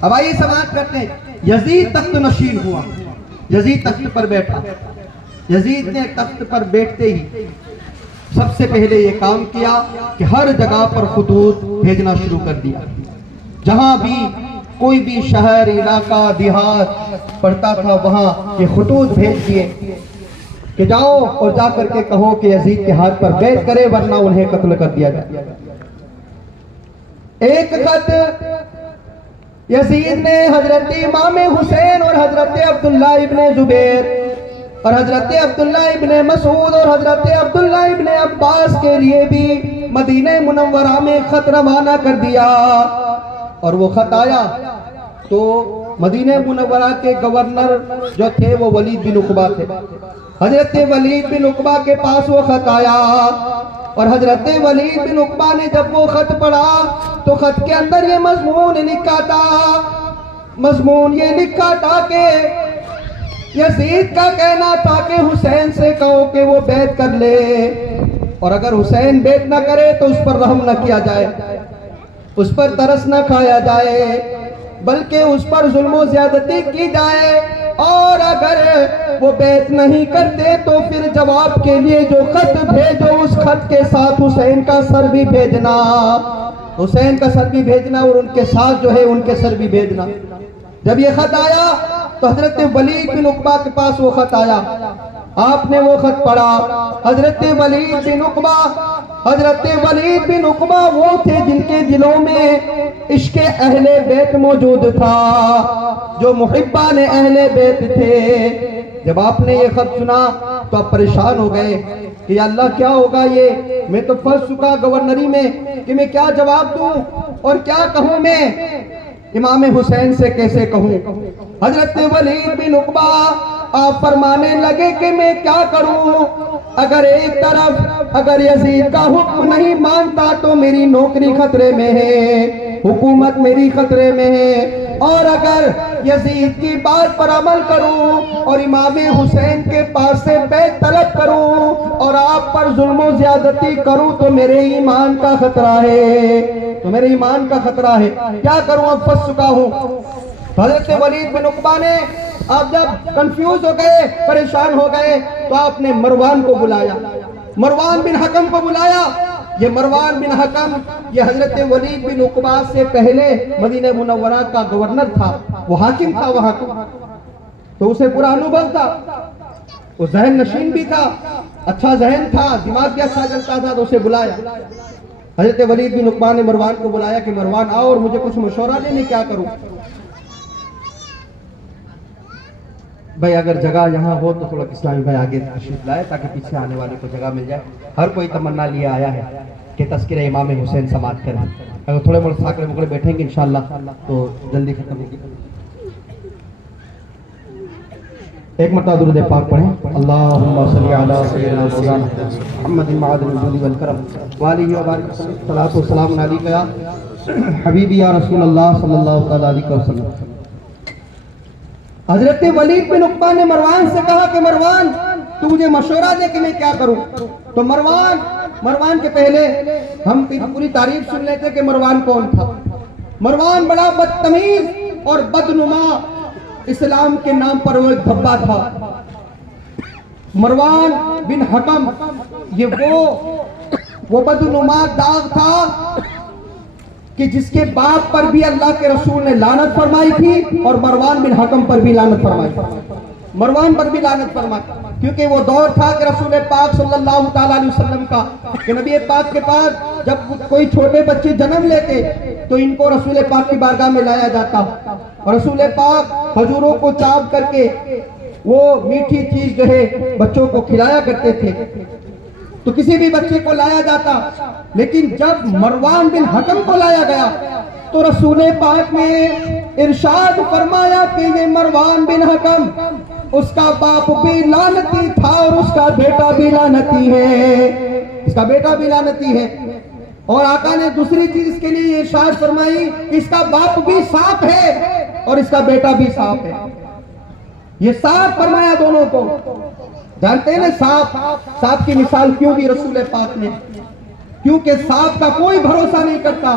اب آئیے سماعت کرتے ہیں. یزید تخت نشین ہوا, یزید تخت پر بیٹھا. یزید نے تخت پر بیٹھتے ہی سب سے پہلے یہ کام کیا کہ ہر جگہ پر خطوط بھیجنا شروع کر دیا. جہاں بھی کوئی بھی شہر, علاقہ, دیہات پڑتا تھا وہاں یہ خطوط بھیج دیے کہ جاؤ اور جا کر کے کہو کہ یزید کے ہاتھ پر بیعت کرے ورنہ انہیں قتل کر دیا جائے. ایک خط یزید نے حضرت امام حسین اور حضرت عبداللہ ابن زبیر اور حضرت عبداللہ ابن مسعود اور حضرت عبداللہ ابن عباس کے لیے بھی مدینہ منورہ میں خط روانہ کر دیا. اور وہ خط آیا تو مدینہ منورہ کے گورنر جو تھے وہ ولید بن عقبہ تھے. حضرت ولید بن عقبہ کے پاس وہ خط آیا اور حضرت ولید بن عقبہ نے جب وہ خط پڑھا تو خط کے اندر یہ مضمون لکھا تھا. مضمون یہ لکھا تھا کہ یزید کا کہنا تھا کہ حسین سے کہو کہ وہ بیعت کر لے, اور اگر حسین بیعت نہ کرے تو اس پر رحم نہ کیا جائے, اس پر ترس نہ کھایا جائے, بلکہ اس پر ظلم و زیادتی کی جائے, اور اگر وہ بیعت نہیں کرتے تو پھر جواب کے لیے جو خط بھیجو اس خط کے ساتھ حسین کا سر بھی بھیجنا, حسین کا سر بھی بھیجنا اور ان کے ساتھ جو ہے ان کے سر بھی بھیجنا. جب یہ خط آیا تو حضرت ولید بن عقبہ کے پاس وہ خط آیا, آپ نے وہ خط پڑھا. حضرت ولید بن عقبہ وہ تھے جن کے دلوں میں عشق اہل بیت موجود تھا, جو محبان اہل بیت تھے. جب آپ نے یہ خط سنا تو آپ پریشان ہو گئے کہ یا اللہ کیا ہوگا, یہ میں تو پھنس چکا گورنری میں کہ میں کیا جواب دوں اور کیا کہوں, میں امام حسین سے کیسے کہوں. حضرت ولید بن عقبہ آپ فرمانے لگے کہ میں کیا کروں, اگر ایک طرف اگر یزید کا حکم نہیں مانتا تو میری نوکری خطرے میں ہے, حکومت میری خطرے میں ہے, اور اگر یزید کی بات پر عمل کروں اور امام حسین کے پاس سے بیعت طلب کروں اور آپ پر ظلم و زیادتی کروں تو میرے ایمان کا خطرہ ہے, تو میرے ایمان کا خطرہ ہے, کیا کروں, اب پھنس چکا ہوں. حضرت ولید بن عقبہ نے آپ جب کنفیوز ہو گئے, پریشان ہو گئے, تو آپ نے مروان کو بلایا, مروان بن حکم کو بلایا. یہ مروان بن حکم یہ حضرت ولید بن عقبہ سے پہلے مدینہ منورہ کا گورنر تھا, وہ حاکم تھا وہاں کا, تو اسے پورا انوبھو تھا, وہ ذہن نشین بھی تھا, اچھا ذہن تھا, دماغ بھی اچھا چلتا تھا, تو اسے بلایا. حضرت ولید بن عقبہ نے مروان کو بلایا کہ مروان آؤ اور مجھے کچھ مشورہ دے, میں کیا کروں. بھائی اگر جگہ یہاں ہو تو تھوڑا اسلامی بھائی آگے تشریف لائے تاکہ پیچھے آنے والے کو جگہ مل جائے. ہر کوئی تمنا لیے آیا ہے کہ تذکرہ امام حسین سماعت کریں. اگر تھوڑے بڑے ساکرے مکڑے بیٹھیں گے انشاءاللہ تو جلدی ختم ہوگی. ایک مرتبہ درود پاک پڑھیں. اللہم صلی علی سیدنا مولانا محمد معدن الجود والکرم وآلہ وبارک وسلم. صلاۃ و سلام علیک یا حبیبی یا رسول اللہ صلی اللہ علیہ وسلم. حضرت ولید بن عقبہ نے مروان سے کہا کہ مروان تو مجھے مشورہ دے کہ میں کیا کروں. تو مروان کے پہلے ہم پوری تعریف سن لیتے کہ مروان کون تھا. مروان بڑا بدتمیز اور بدنما, اسلام کے نام پر وہ ایک دھبا تھا. مروان بن حکم یہ وہ بدنما داغ تھا کہ جس کے باپ پر بھی اللہ کے رسول نے لعنت فرمائی تھی اور مروان بن حکم پر بھی لعنت فرمائی تھی. مروان پر بھی لعنت فرمائی, کیونکہ وہ دور تھا کہ رسول پاک صلی اللہ تعالیٰ علیہ وسلم کا, کہ نبی پاک کے پاس جب کوئی چھوٹے بچے جنم لیتے تو ان کو رسول پاک کی بارگاہ میں لایا جاتا, اور رسول پاک کھجوروں کو چاپ کر کے وہ میٹھی چیز جو ہے بچوں کو کھلایا کرتے تھے. تو کسی بھی بچے کو لایا جاتا, لیکن جب مروان بن حکم کو لایا گیا تو رسول پاک نے ارشاد فرمایا کہ یہ مروان بن حکم, اس کا باپ بھی لعنتی تھا اور اس کا بیٹا بھی لعنتی ہے, اس کا بیٹا بھی لعنتی ہے. اور آقا نے دوسری چیز اس کے لیے ارشاد فرمائی کہ اس کا باپ بھی سانپ ہے اور اس کا بیٹا بھی سانپ ہے. یہ سانپ فرمایا دونوں کو. جانتے ہیں نا سانپ کی مثال کیوں دی رسول پاک نے, کیونکہ سانپ کا کوئی بھروسہ نہیں کرتا,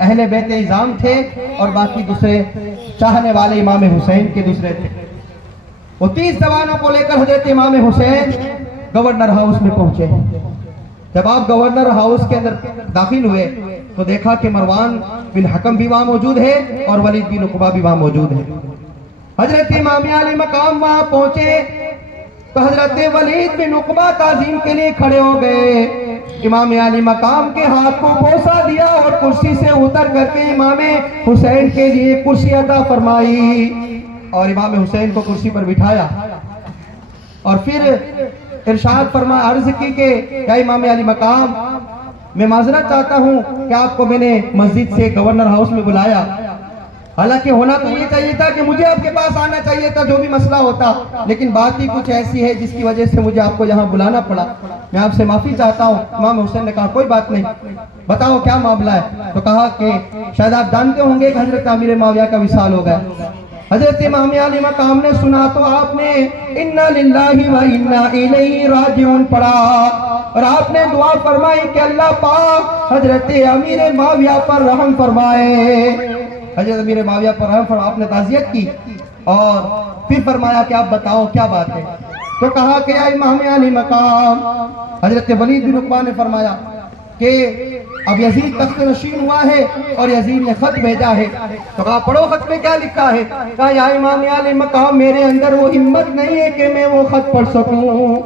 اہل بیت اعظام تھے اور باقی دوسرے چاہنے والے امام حسین کے دوسرے تھے. وہ 30 جوانوں کو لے کر حضرت امام حسین گورنر ہاؤس میں پہنچے. جب آپ گورنر ہاؤس کے اندر داخل ہوئے تو دیکھا کہ مروان بن حکم بھی وہاں موجود ہے اور ولید بن عقبہ بھی وہاں موجود ہے. حضرت امام علی مقام وہاں پہنچے تو حضرت ولید بن عقبہ تعظیم کے لیے کھڑے ہو گئے. امام علی مقام کے ہاتھ کو بوسہ دیا اور کرسی سے اتر کر کے امام حسین کے لیے کرسی عطا فرمائی اور امام حسین کو کرسی پر بٹھایا اور پھر ارشاد فرمایا، عرض کی کہ کیا امام علی مقام میں معذرت چاہتا ہوں کہ آپ کو میں نے مسجد سے گورنر ہاؤس میں بلایا. حالانکہ ہونا تو یہ چاہیے تھا کہ مجھے آپ کے پاس آنا چاہیے تھا جو بھی مسئلہ ہوتا، لیکن بات ہی کچھ ایسی ہے جس کی وجہ سے مجھے آپ کو یہاں بلانا پڑا. میں آپ سے معافی چاہتا ہوں. امام حسین نے کہا کوئی بات نہیں، بتاؤ کیا معاملہ ہے. تو کہا کہ شاید آپ جانتے ہوں گے کہ حضرت امیر معاویہ کا وصال ہو گیا. حضرت امام علی مقام نے سنا تو آپ نے انا للہ و انا الیہ راجعون پڑھا اور آپ نے دعا فرمائی کہ اللہ پاک حضرت امیر معاویہ پر رحم فرمائے. حضرت امیر معاویہ پر رحم فرمائے. آپ نے تعزیت کی اور پھر فرمایا کہ آپ بتاؤ کیا بات ہے. تو کہا کہ یا امام علی مقام، حضرت ولید بن عقبہ نے فرمایا کہ اب یزید تخت نشین ہوا ہے اور یزید نے خط بھیجا ہے. تو کہا پڑھو خط میں کیا لکھا ہے. کہا یا امام علی مقام میرے اندر وہ ہمت نہیں ہے کہ میں وہ خط پڑھ سکوں.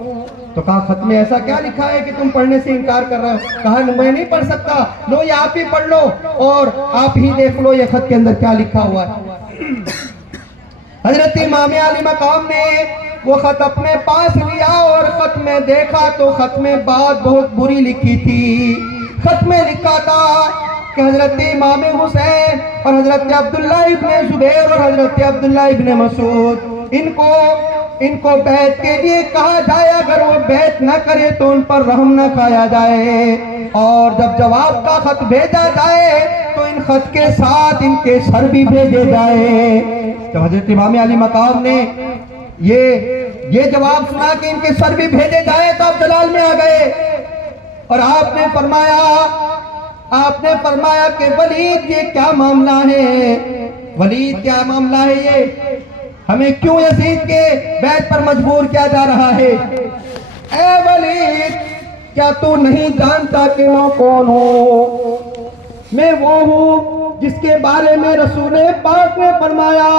تو کہا خط میں ایسا کیا لکھا ہے کہ تم پڑھنے سے انکار کر رہے ہو. کہا میں نہیں پڑھ سکتا، لو یہ آپ ہی پڑھ لو اور آپ ہی دیکھ لو یہ خط کے اندر کیا لکھا ہوا ہے. حضرت امام علی مقام نے وہ خط اپنے پاس لیا اور خط میں دیکھا تو خط میں بات بہت بری لکھی تھی. خط میں لکھا تھا کہ حضرت امام حسین اور حضرت عبداللہ ابن زبیر اور حضرت عبداللہ ابن مسعود ان کو بیعت کے لیے کہا جائے، اگر وہ بیعت نہ کرے تو ان پر رحم نہ کھایا جائے، اور جب جواب کا خط بھیجا جائے تو ان خط کے ساتھ ان کے سر بھی بھیجے جائے. تو حضرت امام علی مقام نے یہ جواب سنا کہ ان کے سر بھی بھیجے جائے تو آپ جلال میں آ گئے اور آپ نے فرمایا کہ ولید یہ کیا معاملہ ہے. ولید کیا معاملہ ہے، یہ ہمیں کیوں یزید کے بیعت پر مجبور کیا جا رہا ہے. اے ولید کیا تو نہیں جانتا کہ میں کون ہوں. میں وہ ہوں جس کے بارے میں رسول پاک نے فرمایا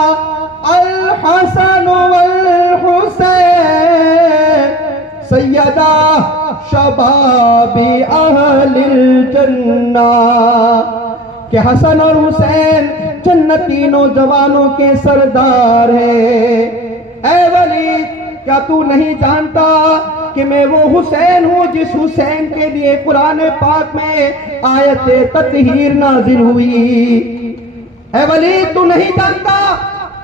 الحسن والحسین سیدہ شباب اہل الجنہ، کہ حسن اور حسین جنتی نوجوانوں کے سردار ہیں. اے ولید کیا تو نہیں جانتا کہ میں وہ حسین ہوں جس حسین کے لیے قرآن پاک میں آیت تطہیر نازل ہوئی. اے ولید تو نہیں جانتا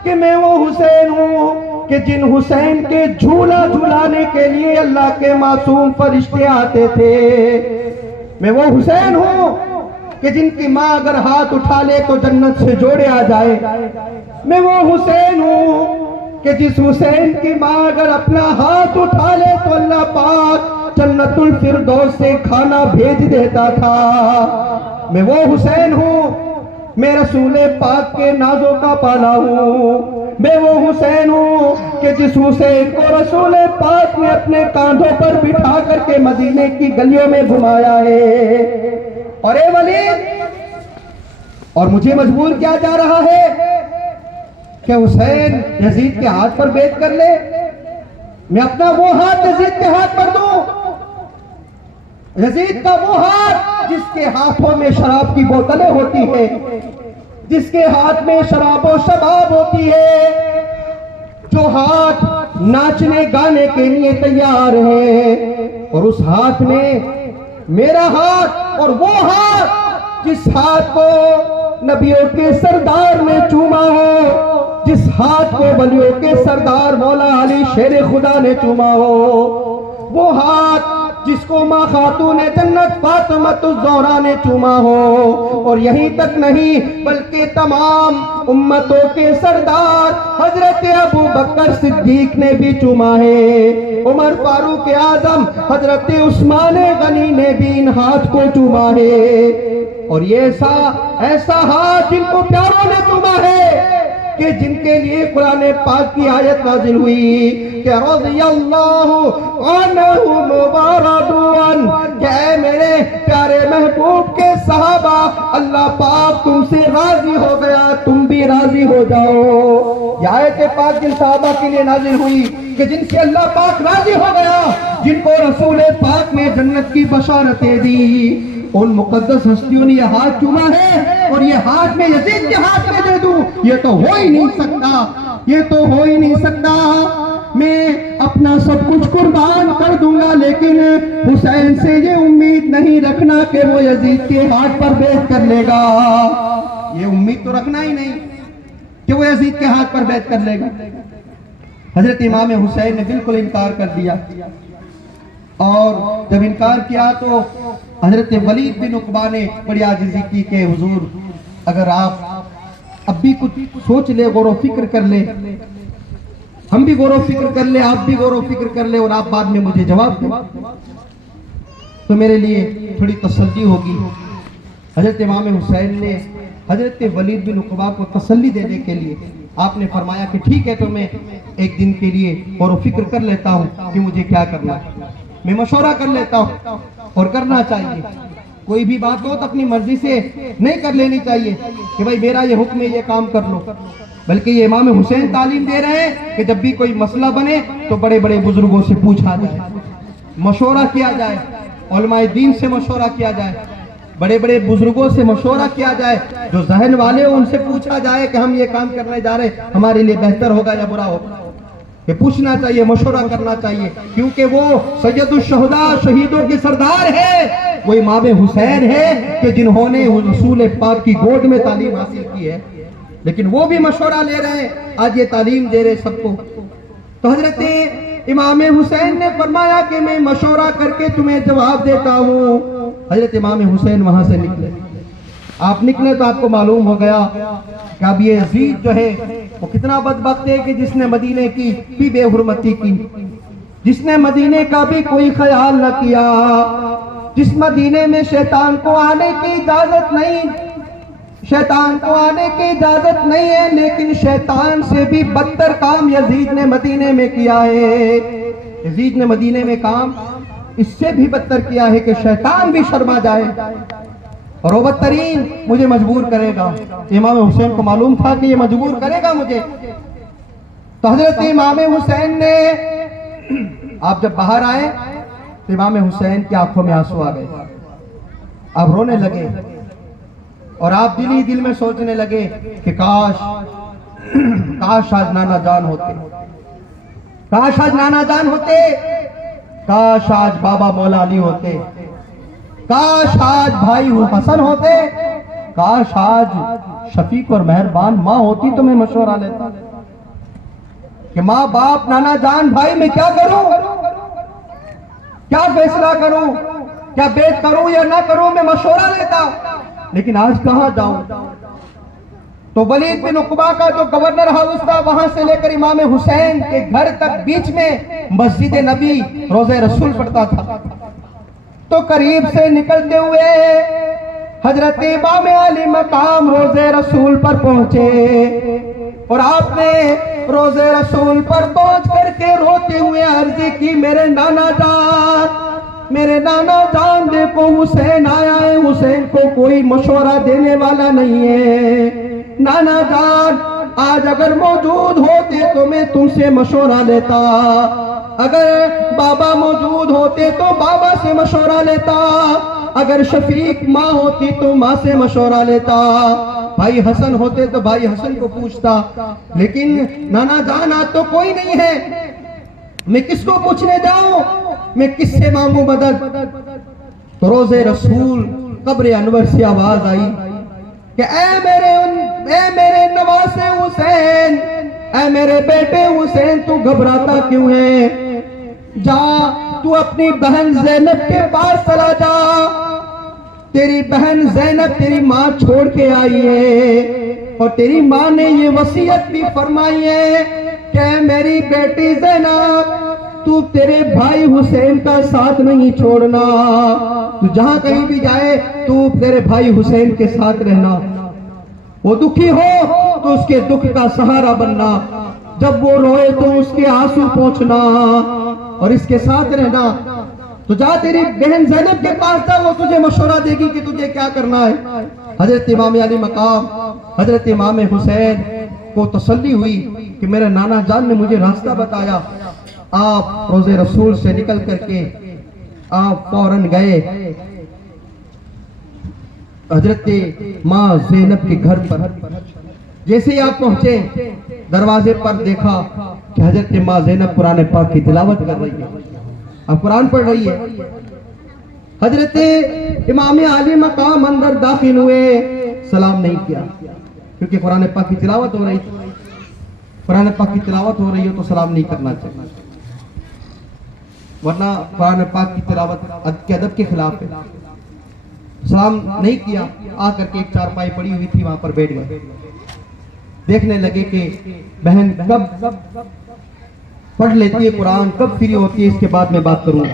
کہ میں وہ حسین ہوں کہ جن حسین کے جھولا جھولانے کے لیے اللہ کے معصوم فرشتے آتے تھے. میں وہ حسین ہوں کہ جن کی ماں اگر ہاتھ اٹھا لے تو جنت سے جوڑے آ جائے. میں وہ حسین ہوں کہ جس حسین کی ماں اگر اپنا ہاتھ اٹھا لے تو اللہ پاک جنت الفردوس سے کھانا بھیج دیتا تھا. میں وہ حسین ہوں، میں رسول پاک کے نازوں کا پالا ہوں. میں وہ حسین ہوں کہ جس حسین کو رسول پاک نے اپنے کاندھوں پر بٹھا کر کے مدینے کی گلیوں میں گھمایا ہے. اور اے ولید، اور مجھے مجبور کیا جا رہا ہے کہ حسین یزید کے ہاتھ پر بیعت کر لے. میں اپنا وہ ہاتھ یزید کے ہاتھ پر دوں، یزید کا وہ ہاتھ جس کے ہاتھوں میں شراب کی بوتلیں ہوتی ہیں، جس کے ہاتھ میں شراب و شباب ہوتی ہے، جو ہاتھ ناچنے گانے کے لیے تیار ہے، اور اس ہاتھ میں میرا ہاتھ اور وہ ہاتھ جس ہاتھ کو نبیوں کے سردار نے چوما ہو، جس ہاتھ کو ولیوں کے سردار مولا علی شیر خدا نے چوما ہو، وہ ہاتھ جس کو ماں خاتون جنت فاطمۃ الزہرا نے چوما ہو. اور یہیں تک نہیں بلکہ تمام امتوں کے سردار حضرت ابو بکر صدیق نے بھی چوما ہے. عمر فاروق اعظم حضرت عثمان غنی نے بھی ان ہاتھ کو چوما ہے. اور یہ ایسا ہاتھ جن کو پیاروں نے چوما ہے کہ جن کے لیے قرآن پاک کی آیت نازل ہوئی کہ رضی اللہ عنہم ورضوان، کہ اے میرے پیارے محبوب کے صحابہ اللہ پاک تم سے راضی ہو گیا، تم بھی راضی ہو جاؤ۔ یہ آیت پاک جن صحابہ کے لیے نازل ہوئی کہ جن سے اللہ پاک راضی ہو گیا، جن کو رسول پاک نے جنت کی بشارتیں دی، ان مقدس ہستیوں نے یہ ہاتھ چوما ہے، اور یہ ہاتھ میں یزید کے ہاتھ میں دے دوں یہ تو ہو ہی نہیں سکتا، یہ تو ہو ہی نہیں سکتا۔ میں اپنا سب کچھ قربان کر دوں گا، لیکن حسین سے یہ امید نہیں رکھنا کہ وہ یزید کے ہاتھ پر بیعت کر لے گا۔ یہ امید تو رکھنا ہی نہیں کہ وہ یزید کے ہاتھ پر بیعت کر لے گا۔ حضرت امام حسین نے بالکل انکار کر دیا، اور جب انکار کیا تو حضرت ولید بن عقبہ نے بڑی عاجزی کی کہ حضور اگر آپ اب بھی کچھ سوچ لے، غور و فکر کر لے، ہم بھی غور و فکر کر لے، آپ بھی غور و فکر کر لے، اور آپ بعد میں مجھے جواب دیں تو میرے لیے تھوڑی تسلی ہوگی۔ حضرت امام حسین نے حضرت ولید بن عقبہ کو تسلی دینے کے لیے آپ نے فرمایا کہ ٹھیک ہے، تو میں ایک دن کے لیے غور و فکر کر لیتا ہوں کہ مجھے کیا کرنا ہے، میں مشورہ کر لیتا ہوں، اور کرنا چاہیے۔ کوئی بھی بات ہو تو اپنی مرضی سے نہیں کر لینی چاہیے کہ بھائی میرا یہ حکم ہے یہ کام کر لو، بلکہ یہ امام حسین تعلیم دے رہے ہیں کہ جب بھی کوئی مسئلہ بنے تو بڑے بڑے بزرگوں سے پوچھا جائے، مشورہ کیا جائے، علماء دین سے مشورہ کیا جائے، بڑے بڑے بزرگوں سے مشورہ کیا جائے، جو ذہن والے ہو ان سے پوچھا جائے کہ ہم یہ کام کرنے جا رہے ہیں ہمارے لیے بہتر ہوگا یا برا ہوگا۔ یہ پوچھنا چاہیے، مشورہ کرنا چاہیے، کیونکہ وہ سید الشہداء شہیدوں کے سردار ہے، وہ امام حسین ہے کہ جنہوں نے رسول پاک کی گود میں تعلیم حاصل کی ہے، لیکن وہ بھی مشورہ لے رہے ہیں، آج یہ تعلیم دے رہے سب کو۔ تو حضرت امام حسین نے فرمایا کہ میں مشورہ کر کے تمہیں جواب دیتا ہوں۔ حضرت امام حسین وہاں سے نکلے، آپ نکلے تو آپ کو معلوم ہو گیا کہ اب یہ یزید جو ہے وہ کتنا بدبخت ہے کہ جس نے مدینے کی بھی بے حرمتی کی، جس نے مدینے کا بھی کوئی خیال نہ کیا، جس مدینے میں شیطان کو آنے کی اجازت نہیں، شیطان کو آنے کی اجازت نہیں ہے، لیکن شیطان سے بھی بدتر کام یزید نے مدینے میں کیا ہے۔ یزید نے مدینے میں کام اس سے بھی بدتر کیا ہے کہ شیطان بھی شرما جائے، اور وہ بدترین مجھے مجبور کرے گا۔ امام حسین کو معلوم تھا کہ یہ مجبور کرے گا مجھے، تو حضرت امام حسین نے آپ جب باہر آئے تو امام حسین کی آنکھوں میں آنسو آ گئے، آپ رونے لگے، اور آپ دل ہی دل میں سوچنے لگے کہ کاش آج نانا جان ہوتے، کاش آج نانا جان ہوتے، کاش آج بابا مولا علی ہوتے، کاش آج بھائی حسن ہوتے، کاش آج شفیق اور مہربان ماں ہوتی تو میں مشورہ لیتا کہ ماں باپ نانا جان بھائی میں کیا کروں، کیا فیصلہ کروں، کیا بیعت کروں یا نہ کروں، میں مشورہ لیتا، لیکن آج کہاں جاؤں۔ تو ولید بن عقبہ کا جو گورنر ہاؤس تھا وہاں سے لے کر امام حسین کے گھر تک بیچ میں مسجد نبی روضہ رسول پڑتا تھا، تو قریب سے نکلتے ہوئے حضرت امام علی مقام روضہ رسول پر پہنچے، اور آپ نے روضہ رسول پر پہنچ کر کے روتے ہوئے عرض کی میرے نانا جان، میرے نانا جان دیکھو حسین آیا ہے، حسین کو کوئی مشورہ دینے والا نہیں ہے، نانا جان آج اگر موجود ہوتے تو میں تم سے مشورہ لیتا، اگر بابا موجود ہوتے تو بابا سے مشورہ لیتا، اگر شفیق ماں ہوتی تو ماں سے مشورہ لیتا، بھائی حسن ہوتے تو بھائی حسن کو پوچھتا، لیکن نانا جان آج تو کوئی نہیں ہے، میں کس کو پوچھنے جاؤں، میں کس سے مانگوں مدد۔ تو روضہ رسول قبر انور سے آواز آئی کہ اے میرے نواسے حسین، اے میرے بیٹے حسین، تو گھبراتا کیوں ہے، جا تو اپنی بہن زینب کے پاس چلا جا، تیری بہن زینب تیری ماں چھوڑ کے آئی ہے، اور تیری ماں نے یہ وصیت بھی فرمائی ہے کہ میری بیٹی زینب تو تیرے بھائی حسین کا ساتھ نہیں چھوڑنا، تو جہاں کہیں بھی جائے تو تیرے بھائی حسین کے ساتھ رہنا، وہ دکھی ہو تو اس کے دکھ کا سہارا بننا، جب وہ روئے تو اس کے آنسو پہنچنا اور اس کے ساتھ رہنا۔ تو جا تیری بہن زینب کے پاس جا، وہ تجھے مشورہ دے گی کہ تجھے کیا کرنا ہے۔ حضرت امام علی مقام حضرت امام حسین کو تسلی ہوئی کہ میرے نانا جان نے مجھے راستہ بتایا۔ آپ روضے رسول سے نکل کر کے آپ فوراً گئے حضرت ماں زینب کے گھر پر۔ جیسے ہی آپ پہنچے دروازے پر دیکھا کہ حضرت ماں زینب قرآن پاک کی تلاوت کر رہی ہے، اب قرآن پڑھ رہی ہے۔ حضرت امام علی مقام اندر داخل ہوئے، سلام نہیں کیا کیونکہ قرآن پاک کی تلاوت ہو رہی تھی۔ قرآن پاک کی تلاوت ہو رہی ہے تو سلام نہیں کرنا چاہیے، ورنہ قرآن پاک کی تلاوت کے ادب کے خلاف ہے۔ سلام نہیں کیا، آ کر کے ایک چارپائی پڑی ہوئی تھی وہاں پر بیٹھ گئے، دیکھنے لگے کہ بہن کب پڑھ لیتی ہے قرآن، کب فری ہوتی ہے، اس کے بعد میں بات کروں گا۔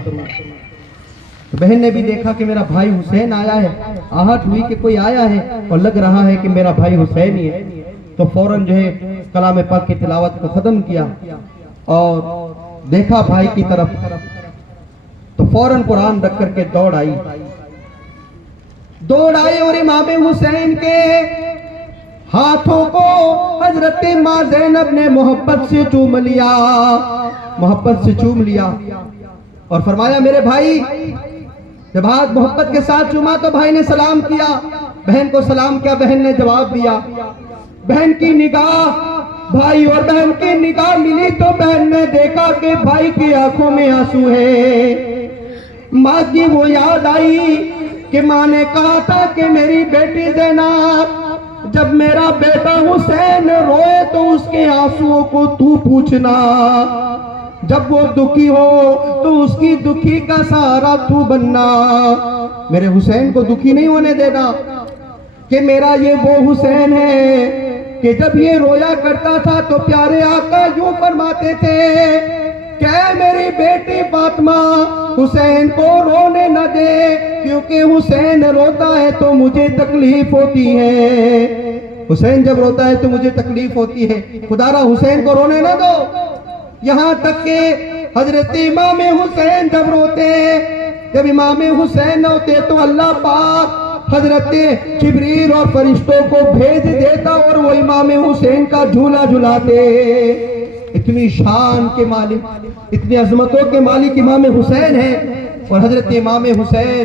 تو بہن نے بھی دیکھا کہ میرا بھائی حسین آیا ہے، آہٹ ہوئی کہ کوئی آیا ہے اور لگ رہا ہے کہ میرا بھائی حسین ہی ہے، تو فوراً جو ہے کلام پاک کی تلاوت کو ختم کیا اور دیکھا بھائی کی طرف، تو فوراً قرآن رکھ کر کے دوڑ آئی اور امام حسین کے ہاتھوں کو حضرت ماں زینب نے محبت سے چوم لیا اور فرمایا میرے بھائی، جب ہاتھ محبت کے ساتھ چوما تو بھائی نے سلام کیا، بہن کو سلام کیا، بہن نے جواب دیا۔ بہن کی نگاہ بھائی اور بہن کی نگاہ ملی تو بہن نے دیکھا کہ بھائی کی آنکھوں میں آنسو ہے۔ ماں کی وہ یاد آئی کہ ماں نے کہا تھا کہ میری بیٹی زینب جب میرا بیٹا حسین روئے تو اس کے آنسوؤں کو تو پوچھنا، جب وہ دکھی ہو تو اس کی دکھی کا سہارا تو بننا، میرے حسین کو دکھی نہیں ہونے دینا کہ میرا یہ وہ حسین ہے کہ جب یہ رویا کرتا تھا تو پیارے آقا یوں فرماتے تھے کہ اے میری بیٹی فاطمہ حسین کو رونے نہ دے، کیونکہ حسین روتا ہے تو مجھے تکلیف ہوتی ہے، حسین جب روتا ہے تو مجھے تکلیف ہوتی ہے، خدا را حسین کو رونے نہ دو۔ یہاں تک کہ حضرت امام حسین جب روتے، جب امام حسین ہوتے تو اللہ پاک حضرت جبریل اور فرشتوں کو بھیج دیتا اور وہ امام حسین کا جھولا جھلاتے۔ اتنی شان کے مالک، اتنی عظمتوں کے مالک امام حسین ہیں، اور حضرت امام حسین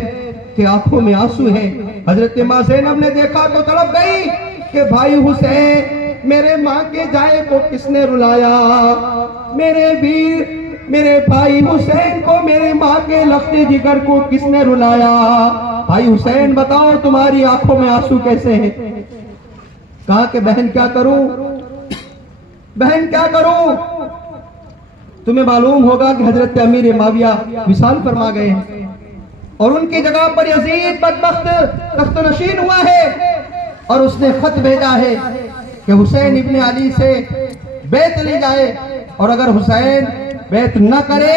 کے آنکھوں میں آنسو ہیں۔ حضرت ماں زینب نے دیکھا تو تڑپ گئی کہ بھائی حسین میرے ماں کے جائے کو کس نے رلایا، میرے ویر میرے بھائی حسین کو میرے ماں کے لخت جگر کو کس نے رلایا، بھائی حسین بتاؤ تمہاری آنکھوں میں آنسو کیسے ہیں؟ کہا کہ بہن کیا کروں، بہن کیا کروں؟ تمہیں معلوم ہوگا کہ حضرت امیر معاویہ وصال فرما گئے ہیں اور ان کی جگہ پر یزید بدبخت تخت نشین ہوا ہے، اور اس نے خط بھیجا ہے کہ حسین ابن علی سے بیعت لی جائے، اور اگر حسین بیعت نہ کرے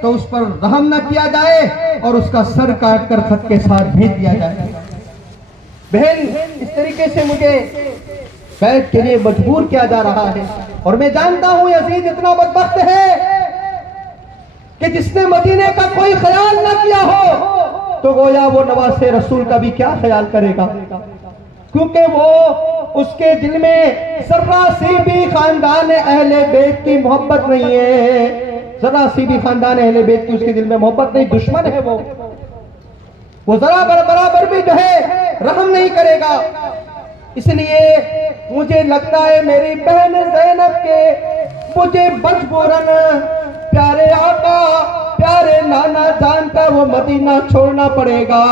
تو اس پر رحم نہ کیا جائے اور اس کا سر کاٹ کر خط کے ساتھ بھیج دیا جائے۔ بہن اس طریقے سے مجھے بیعت کے لیے مجبور کیا جا رہا ہے، اور میں جانتا ہوں یزید اتنا بدبخت ہے کہ جس نے مدینے کا کوئی خیال نہ کیا ہو تو گویا وہ نواسے رسول کا بھی کیا خیال کرے گا، کیونکہ وہ اس کے دل میں ذرا سی بھی خاندان اہل بیت کی محبت نہیں ہے، ذرا سی بھی خاندان اہل بیت کی اس کے دل میں محبت نہیں، دشمن ہے وہ ذرا برابر بھی جو ہے رحم نہیں کرے گا۔ اس لیے مجھے لگتا ہے میری بہن زینب کے مجھے مجبوراً پیارے آقا پیارے نانا جان کا وہ مدینہ چھوڑنا پڑے گا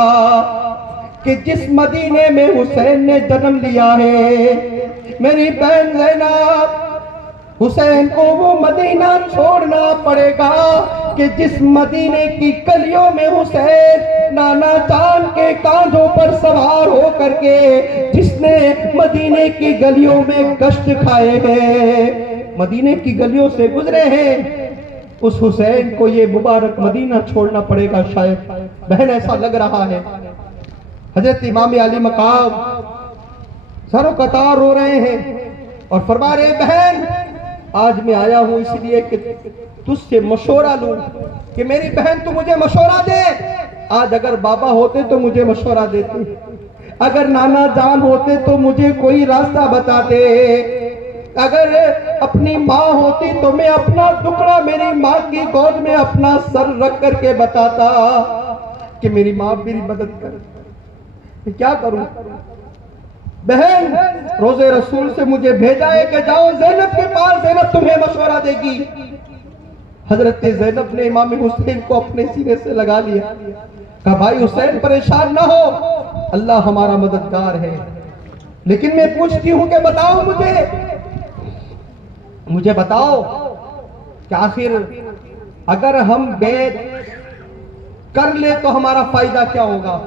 کہ جس مدینے میں حسین نے جنم لیا ہے۔ میری بہن زینب حسین کو وہ مدینہ چھوڑنا پڑے گا کہ جس مدینے کی گلیوں میں حسین نانا جان کے کاندھوں پر سوار ہو کر کے جس نے مدینے کی گلیوں میں گشت کھائے ہیں، مدینے کی گلیوں سے گزرے ہیں، اس حسین کو یہ مبارک مدینہ چھوڑنا پڑے گا شاید بہن ایسا لگ رہا ہے حضرت امام علی مقام سرو قطار رو رہے ہیں اور فرما رہے بہن آج میں آیا ہوں اس لیے کہ تجھ سے مشورہ لوں کہ میری بہن تو مجھے مشورہ دے. آج اگر بابا ہوتے تو مجھے مشورہ دیتے, اگر نانا جان ہوتے تو مجھے کوئی راستہ بتاتے, اگر اپنی ماں ہوتی تو میں اپنا ٹکڑا میری ماں کی گود میں اپنا سر رکھ کر کے بتاتا کہ میری ماں میری مدد کر. میں کیا کروں بہن؟ روزے رسول سے مجھے بھیجا ہے کہ جاؤ زینب کے پاس, زینب تمہیں مشورہ دے گی. حضرت زینب نے امام حسین کو اپنے سینے سے لگا لیا, کہا بھائی حسین پریشان نہ ہو, اللہ ہمارا مددگار ہے. لیکن میں پوچھتی ہوں کہ بتاؤ مجھے بتاؤ کہ آخر اگر ہم بیعت کر لے تو ہمارا فائدہ کیا ہوگا,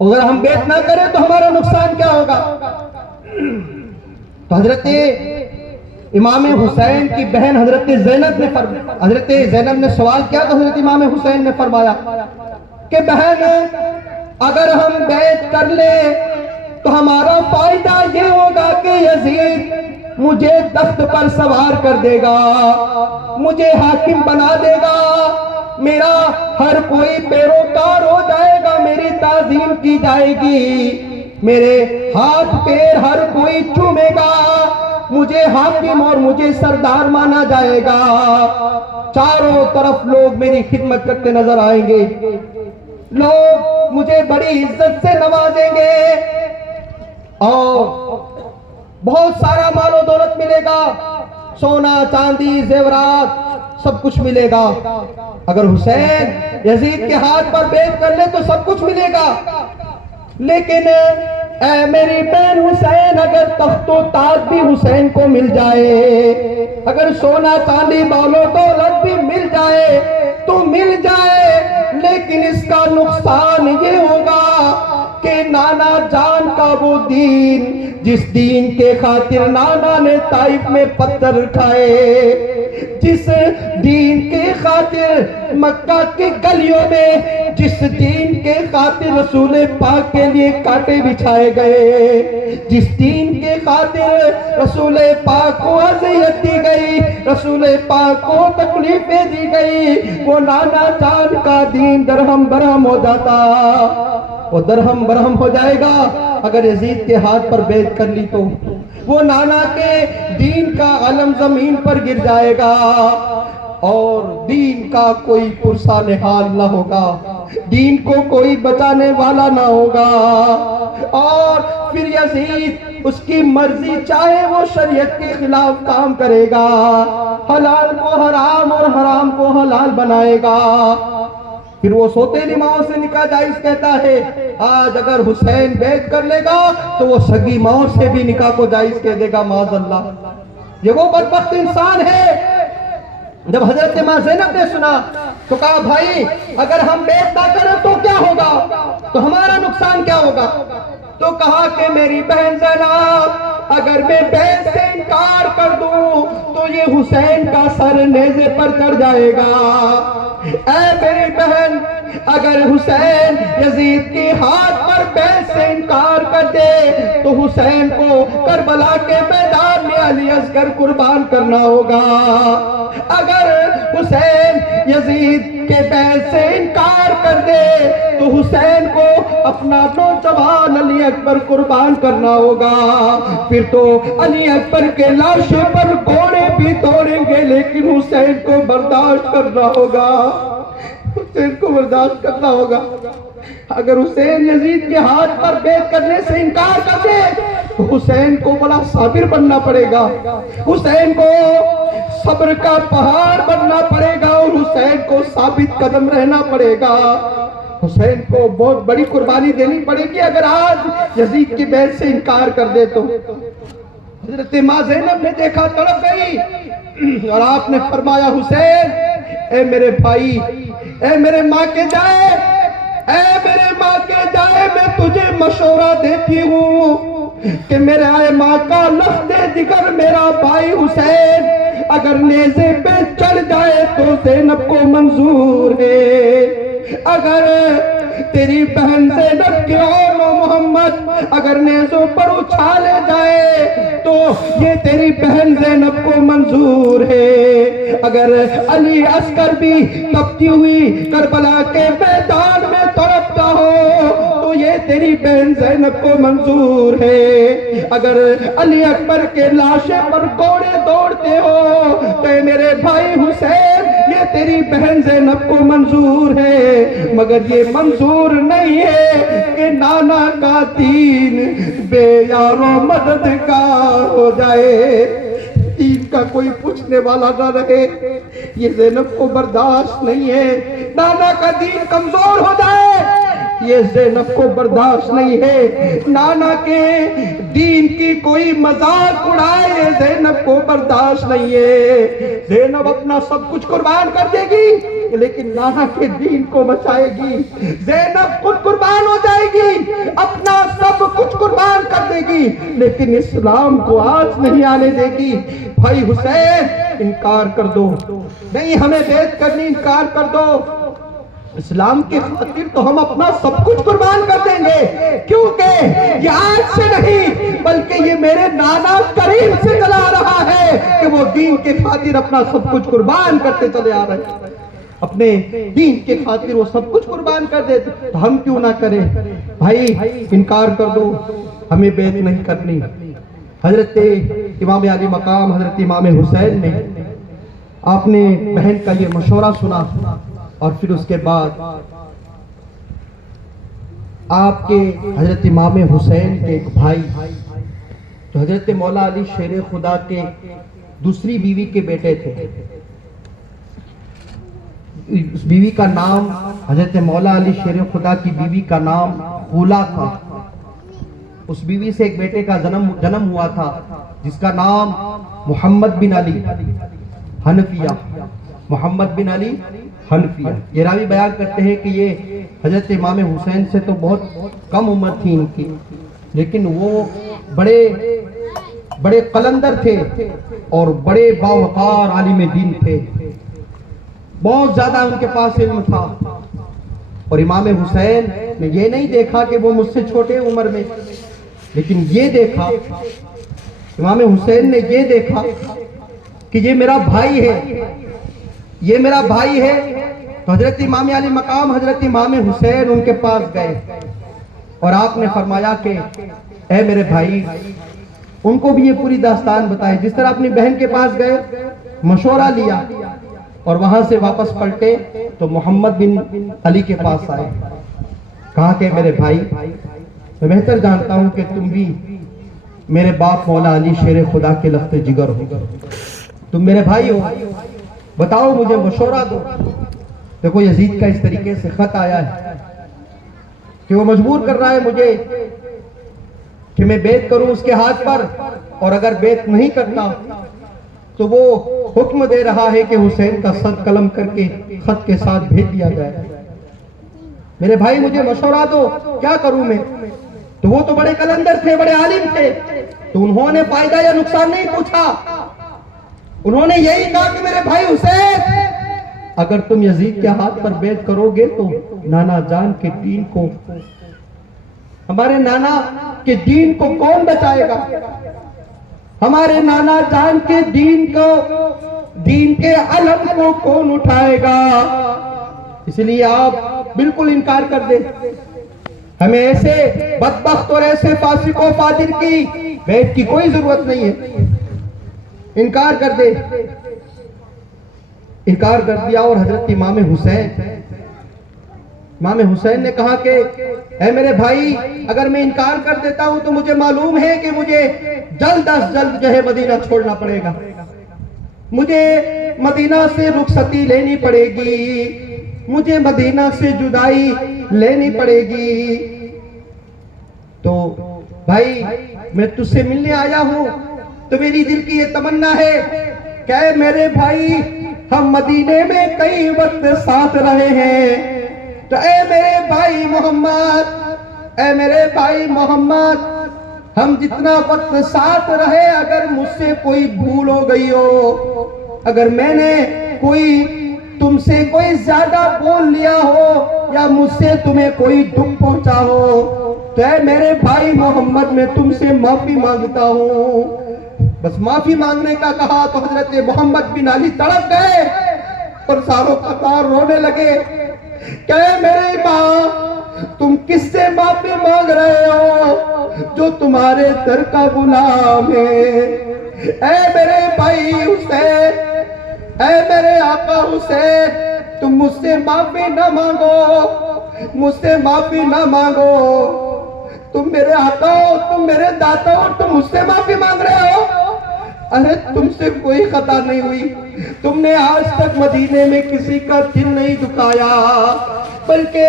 اگر ہم بیعت نہ کریں تو ہمارا نقصان کیا ہوگا؟ تو حضرت امام حسین کی بہن حضرت زینب نے سوال کیا تو حضرت امام حسین نے فرمایا کہ بہن اگر ہم بیعت کر لیں تو ہمارا فائدہ یہ ہوگا کہ یزید مجھے تخت پر سوار کر دے گا, مجھے حاکم بنا دے گا, میرا ہر کوئی پیروکار ہو جائے گا, میری تعظیم کی جائے گی, میرے ہاتھ پیر ہر کوئی چومے گا, مجھے حاکم اور مجھے سردار مانا جائے گا, چاروں طرف لوگ میری خدمت کرتے نظر آئیں گے, لوگ مجھے بڑی عزت سے نوازیں گے اور بہت سارا مال و دولت ملے گا, سونا چاندی زیورات سب کچھ ملے گا. اگر حسین یزید کے ہاتھ پر بیعت کر لے تو سب کچھ ملے گا, لیکن اے میری بہن حسین اگر تخت و تاج بھی حسین کو مل جائے, اگر سونا چاندی مال و دولت بھی مل جائے تو مل جائے, لیکن اس کا نقصان یہ ہوگا کہ نانا جان کا وہ دین جس دین کے خاطر نانا نے طائف میں پتھر اٹھائے, جس دین کے خاطر مکہ کی گلیوں میں, جس دین کے خاطر رسول پاک کے لیے کانٹے بچھائے گئے, جس دین کے خاطر رسول پاک کو اذیت دی گئی, رسول پاک کو تکلیفیں دی گئی, وہ نانا جان کا دین درہم برہم ہو جاتا, وہ درہم برہم ہو جائے گا اگر یزید کے ہاتھ پر بیعت کر لی تو. وہ نانا کے دین کا علم زمین پر گر جائے گا اور دین کا کوئی پرسا نحال نہ ہوگا, دین کو کوئی بچانے والا نہ ہوگا, اور پھر یزید اس کی مرضی چاہے وہ شریعت کے خلاف کام کرے گا, حلال کو حرام اور حرام کو حلال بنائے گا. پھر وہ سوتیلی ماؤں سے نکاح جائز کہتا ہے. آج اگر حسین بیعت کر لے گا تو وہ سگی ماؤں سے بھی نکاح کو جائز کہہ دے گا, معاذ اللہ. یہ وہ بدبخت انسان ہے. جب حضرت ماں زینب نے سنا تو کہا بھائی اگر ہم بیعت نہ کریں تو کیا ہوگا, تو ہمارا نقصان کیا ہوگا؟ تو کہا کہ میری بہن زینب اگر میں بیعت سے انکار کر دوں تو یہ حسین کا سر نیزے پر چڑھ جائے گا. اے میری بہن اگر حسین یزید کے ہاتھ پر بیعت سے انکار کر دے تو حسین کو کربلا کے میدان میں علی اصغر قربان کرنا ہوگا. اگر حسین یزید کے بیعت سے انکار کر دے تو حسین کو اپنا نوجوان علی اکبر قربان کرنا ہوگا. پھر تو علی اکبر کے لاشے پر گھوڑے بھی دوڑیں گے, لیکن حسین کو برداشت کرنا ہوگا, حسین کو برداشت کرنا ہوگا. اگر حسین یزید کے ہاتھ پر بیعت کرنے سے انکار کر دے تو حسین کو بڑا صابر بننا پڑے گا, حسین کو صبر کا پہاڑ بننا پڑے گا, اور حسین کو ثابت قدم رہنا پڑے گا. حسین کو بہت بڑی قربانی دینی پڑے گی اگر آج یزید کی بیعت سے انکار کر دے تو. حضرت ماں زینب نے دیکھا, تڑپ گئی, اور آپ نے فرمایا حسین اے میرے بھائی, اے میرے ماں کے جائے, اے میرے ماں کے جائے, میں تجھے مشورہ دیتی ہوں کہ میرے آئے ماں کا لخت جگر میرا بھائی حسین اگر نیزے پہ چڑھ جائے تو زینب کو منظور ہے, اگر تیری بہن زینب کے اور محمد اگر نیزوں پر اچھالے جائے تو یہ تیری بہن زینب کو منظور ہے، اگر علی عسکر بھی تپتی ہوئی کربلا کے میدان میں تڑپتا ہو تو یہ تیری بہن زینب کو منظور ہے، اگر علی اکبر کے لاشے پر کوڑے دوڑتے ہو تو اے میرے بھائی حسین یہ تیری بہن زینب کو منظور ہے، مگر یہ منظور نہیں ہے کہ نانا کا دین بے یار و مددگار ہو جائے، دین کا کوئی پوچھنے والا نہ رہے، یہ زینب کو برداشت نہیں ہے، نانا کا دین کمزور ہو جائے یہ زینب کو برداشت نہیں ہے، نانا کے دین کی کوئی مذاق اڑائے یہ زینب کو برداشت نہیں ہے، زینب اپنا سب کچھ قربان کر دے گی لیکن نانا کے دین کو بچائے گی، زینب خود قربان ہو جائے گی، اپنا سب کچھ قربان کر دے گی لیکن اسلام کو آج نہیں آنے دے گی۔ بھائی حسین انکار کر دو، نہیں ہمیں بیعت کرنی، انکار کر دو، اسلام کی خاطر تو ہم اپنا سب کچھ قربان کر دیں گے، کیونکہ یہ آج سے نہیں بلکہ یہ میرے نانا کریم سے چلا رہا ہے کہ وہ دین کے خاطر اپنا سب کچھ قربان کرتے چلے آ رہے ہیں، اپنے دین کے خاطر وہ سب کچھ قربان کر دیتے، تو ہم کیوں نہ کریں؟ بھائی انکار کر دو، ہمیں بیعت نہیں کرنی۔ حضرت امام علی مقام حضرت امام حسین نے آپ نے بہن کا یہ مشورہ سنا اور پھر اس کے بعد آپ کے حضرت امام حسین کے ایک بھائی جو حضرت مولا علی شیر خدا کے دوسری بیوی کے بیٹے تھے، اس بیوی کا نام حضرت مولا علی شیر خدا کی بیوی کا نام خولا تھا، اس بیوی سے ایک بیٹے کا جنم ہوا تھا جس کا نام محمد بن علی حنفیہ، محمد بن علی حنفیہ۔ یہ راوی بیان کرتے ہیں کہ یہ حضرت امام حسین سے تو بہت کم عمر تھی ان کی، لیکن وہ بڑے قلندر تھے اور بڑے باوقار عالم دین تھے، بہت زیادہ ان کے پاس علم تھا، اور امام حسین نے یہ نہیں دیکھا کہ وہ مجھ سے چھوٹے عمر میں، لیکن یہ دیکھا، امام حسین نے یہ دیکھا کہ یہ میرا بھائی ہے، یہ میرا بھائی ہے، تو حضرت امام علی مقام حضرت امام حسین ان کے پاس گئے اور آپ نے فرمایا کہ اے میرے بھائی، ان کو بھی یہ پوری داستان بتائے، جس طرح اپنی بہن کے پاس گئے، مشورہ لیا اور وہاں سے واپس پلٹے تو محمد بن علی کے پاس آئے، کہا کہ میرے بھائی، میں بہتر جانتا ہوں کہ تم بھی میرے باپ مولا علی شیر خدا کے لخت جگر ہو، تم میرے بھائی ہو، بتاؤ مجھے مشورہ دو۔ دیکھو یزید کا اس طریقے سے خط آیا ہے کہ وہ مجبور کر رہا ہے مجھے کہ میں بیعت کروں اس کے ہاتھ پر، اور اگر بیعت نہیں کرتا تو وہ حکم دے رہا ہے کہ حسین کا سر قلم کر کے خط کے ساتھ بھیج دیا جائے۔ میرے بھائی مجھے مشورہ دو، کیا کروں میں؟ تو وہ تو بڑے قلندر تھے، بڑے عالم تھے، تو انہوں نے فائدہ یا نقصان نہیں پوچھا، انہوں نے یہی کہا کہ میرے بھائی حسین، اگر تم یزید کے ہاتھ پر بیعت کرو گے تو نانا جان کے دین کو، ہمارے نانا کے دین کو کون بچائے گا؟ ہمارے نانا جان کے دین کے علم کو کون اٹھائے گا؟ اس لیے آپ بالکل انکار کر دیں، ہمیں ایسے بدبخت اور ایسے فاسق و فاجر کی بیعت کی کوئی ضرورت نہیں ہے، انکار کر دے۔ انکار کر دیا، اور حضرت امام حسین نے کہا کہ اے میرے بھائی، اگر میں انکار کر دیتا ہوں تو مجھے معلوم ہے کہ مجھے جلد از جلد جو ہے مدینہ چھوڑنا پڑے گا، مجھے مدینہ سے رخصتی لینی پڑے گی، مجھے مدینہ سے جدائی لینی پڑے گی، تو بھائی میں تجھ سے ملنے آیا ہوں، تو میری دل کی یہ تمنا ہے کہ اے میرے بھائی، ہم مدینے میں کئی وقت ساتھ رہے ہیں، تو اے میرے بھائی محمد، اے میرے بھائی محمد، ہم جتنا وقت ساتھ رہے، اگر مجھ سے کوئی بھول ہو گئی ہو، اگر میں نے کوئی تم سے کوئی زیادہ بول لیا ہو یا مجھ سے تمہیں کوئی دکھ پہنچا ہو تو اے میرے بھائی محمد میں تم سے معافی مانگتا ہوں. بس معافی مانگنے کا کہا تو حضرت محمد بن علی تڑپ گئے اور ساروں قطار رونے لگے کہ اے میرے ماں تم کس سے معافی مانگ رہے ہو جو تمہارے در کا غلام ہے. اے میرے بھائی حسین، اے میرے آقا حسین، تم مجھ سے معافی نہ مانگو، مجھ سے معافی نہ مانگو. تم میرے آقا ہو، تم میرے داتا ہو، تم مجھ سے معافی مانگ رہے ہو. ارے تم سے کوئی خطا نہیں ہوئی، تم نے آج تک مدینے میں کسی کا دل نہیں دکھایا، بلکہ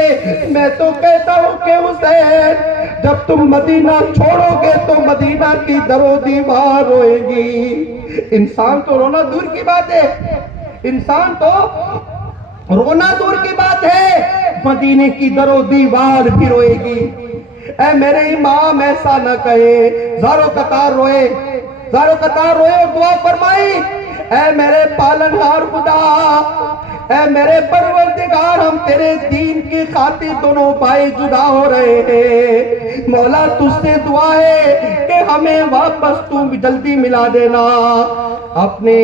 میں تو کہتا ہوں کہ حسین جب تم مدینہ چھوڑو گے تو مدینہ کی در و دیوار روئے گی. انسان تو رونا دور کی بات ہے، انسان تو رونا دور کی بات ہے، مدینے کی در و دیوار بھی روئے گی. اے میرے امام ایسا نہ کہے، زاروں قطار روئے، زاروں قطار روئے اور دعا فرمائی اے میرے پالنہار خدا، اے میرے پروردگار، ہم تیرے دین کی خاطر دونوں بھائی جدا ہو رہے ہیں. مولا تجھ سے دعا ہے کہ ہمیں واپس تو جلدی ملا دینا. آپ نے